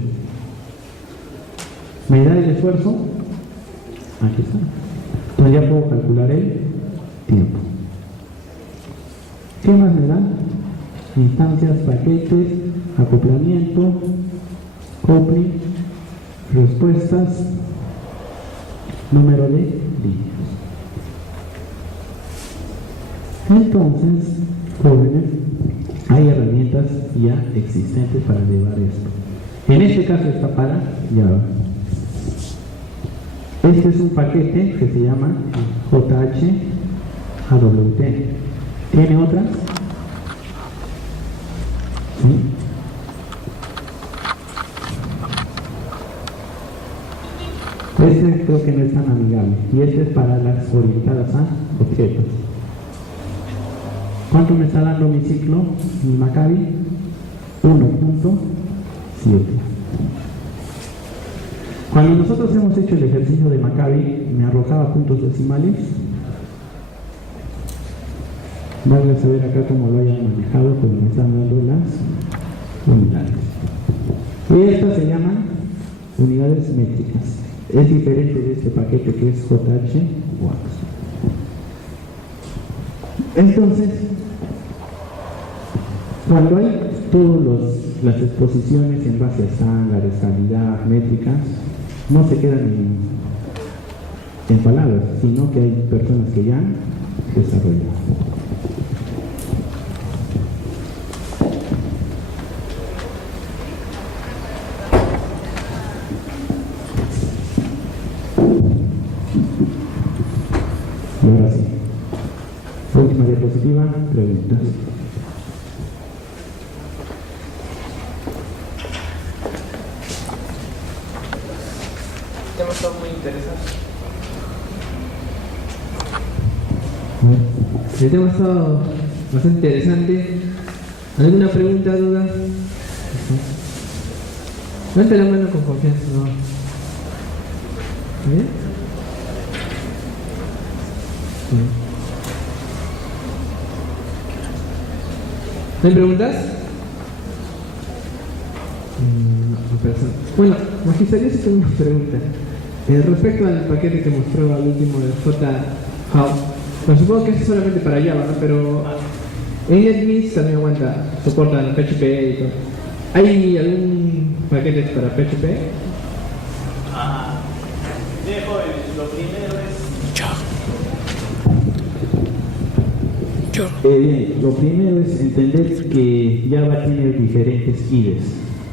¿Me da el esfuerzo? Aquí está. Entonces ya puedo calcular el tiempo. ¿Qué más me dan? Instancias, paquetes, acoplamiento, coupling, respuestas, número de líneas. Entonces, jóvenes, hay herramientas ya existentes para llevar esto. En este caso está para Java. Este es un paquete que se llama JHAWT. ¿Tiene otras? ¿Sí? Este creo que no es tan amigable. Y este es para las orientadas a objetos. ¿Cuánto me está dando mi ciclo, mi Maccabi? 1.7. Cuando nosotros hemos hecho el ejercicio de Maccabi, me arrojaba puntos decimales. Van a saber acá cómo lo hayan manejado, pero me están dando las unidades. Y estas se llaman unidades métricas. Es diferente de este paquete que es JHWAT. Entonces, cuando hay todas las exposiciones en base a estándares, calidad, métricas, no se quedan en palabras, sino que hay personas que ya han desarrollado. Y ahora sí. Última diapositiva, preguntas. El tema está muy interesante. El tema está bastante interesante. ¿Alguna pregunta, duda? Levanta la mano con confianza, ¿no? ¿Bien? ¿No hay preguntas? Bueno, magisterio, sí tengo una pregunta. Respecto al paquete que mostró al último del JHAWT, bueno, supongo que es solamente para Java, ¿no? Pero en NetBeans también soportan PHP y todo. ¿Hay algún paquete para PHP? Bien, joven, lo primero es... Bien, lo primero es entender que Java tiene diferentes IDEs.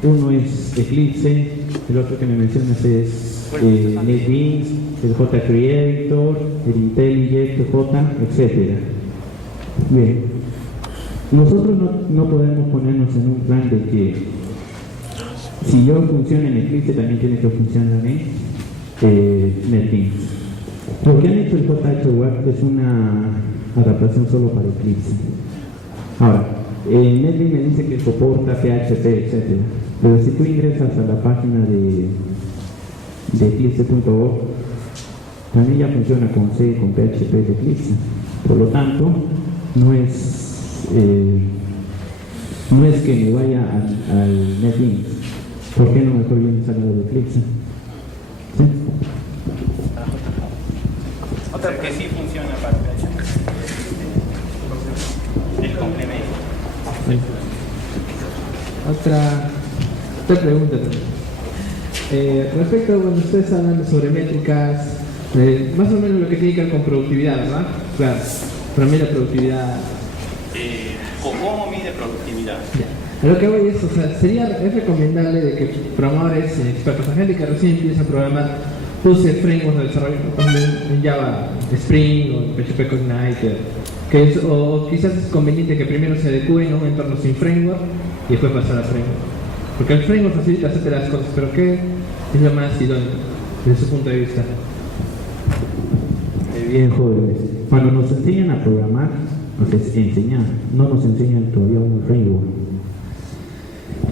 Uno es Eclipse, el otro que me mencionas es NetBeans, el JCreator, el IntelliJ, J, etc. Bien, nosotros no podemos ponernos en un plan de que si yo funciono en Eclipse también tiene que funcionar en NetBeans. Lo que han hecho el JHWAT es una adaptación solo para Eclipse. Ahora, NetBeans me dice que soporta PHP, etc. Pero si tú ingresas a la página de eclipse.org, también ya funciona con C, con PHP de Eclipse. Por lo tanto, no es que me vaya al NetBeans. ¿Por qué no mejor viene salido de Eclipse? ¿Sí? Otra que sí funciona para PHP. El complemento. Otra pregunta también. Respecto a cuando ustedes hablan sobre métricas, más o menos lo que tiene que ver con productividad, ¿verdad? Claro, para mí la productividad... ¿Cómo mide productividad? Ya. Ya. A lo que voy es, o sea, es recomendable de que programadores expertos, gente que recién empieza a programar, use frameworks de desarrollo, como en Java, Spring o PHP Cognite, o quizás es conveniente que primero se adecúen a un entorno sin framework y después pasar a framework. Porque el framework facilita hacerte las cosas, pero ¿qué es lo más idóneo desde su punto de vista? Bien, jóvenes. Cuando nos enseñan a programar, no nos enseñan todavía un framework.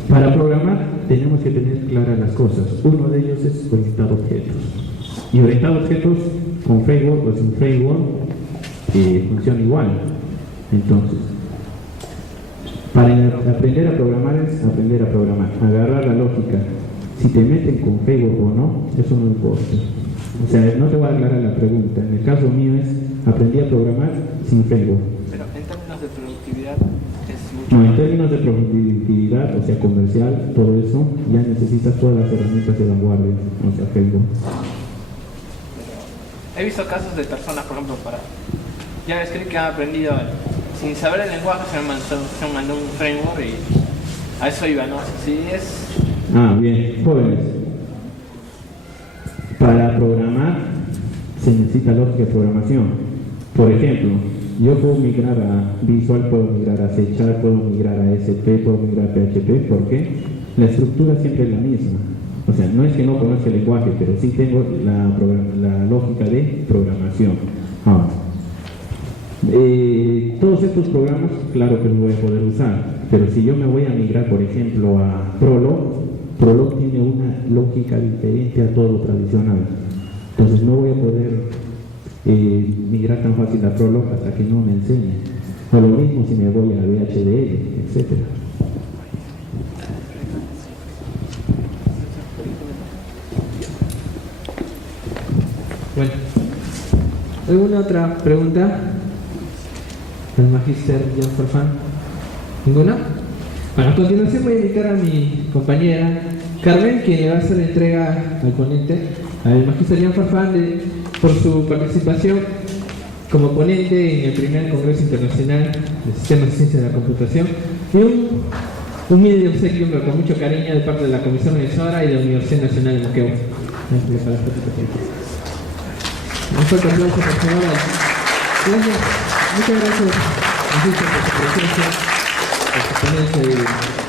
Para programar tenemos que tener claras las cosas. Uno de ellos es orientado a objetos. Y orientado a objetos con framework o sin framework funciona igual. Entonces, para aprender a programar es aprender a programar, agarrar la lógica. Si te meten con framework o no, eso no importa. O sea, no te voy a aclarar la pregunta. En el caso mío es, aprendí a programar sin framework. Pero en términos de productividad es mucho No, en más. términos de productividad, o sea, comercial, todo eso, ya necesitas todas las herramientas de vanguardia, o sea, framework. He visto casos de personas, por ejemplo, ya escribir que han aprendido sin saber el lenguaje, se mandó un framework y a eso iba, ¿no? Si es. Bien, jóvenes. Para programar se necesita lógica de programación. Por ejemplo, yo puedo migrar a Visual, puedo migrar a C#, puedo migrar a SP, puedo migrar a PHP, ¿por qué? La estructura siempre es la misma. O sea, no es que no conozca el lenguaje, pero sí tengo la lógica de programación. Ahora, todos estos programas, claro que los voy a poder usar, pero si yo me voy a migrar, por ejemplo, a Prolog tiene una lógica diferente a todo lo tradicional. Entonces no voy a poder migrar tan fácil a Prolog hasta que no me enseñe. O lo mismo si me voy a VHDL, etc. Bueno, ¿alguna otra pregunta? ¿El Magister Jan Farfán? ¿Ninguna? Bueno, a continuación voy a invitar a mi compañera Carmen, quien le va a hacer la entrega al ponente, al Magister Jan Farfán, por su participación como ponente en el primer Congreso Internacional de Sistemas de Ciencia de la Computación, y un humilde obsequio, pero con mucho cariño, de parte de la Comisión Organizadora y de la Universidad Nacional de Moquegua. Un fuerte aplauso, por favor. Gracias. Muchas gracias, Magister, por su presencia, por su ponencia y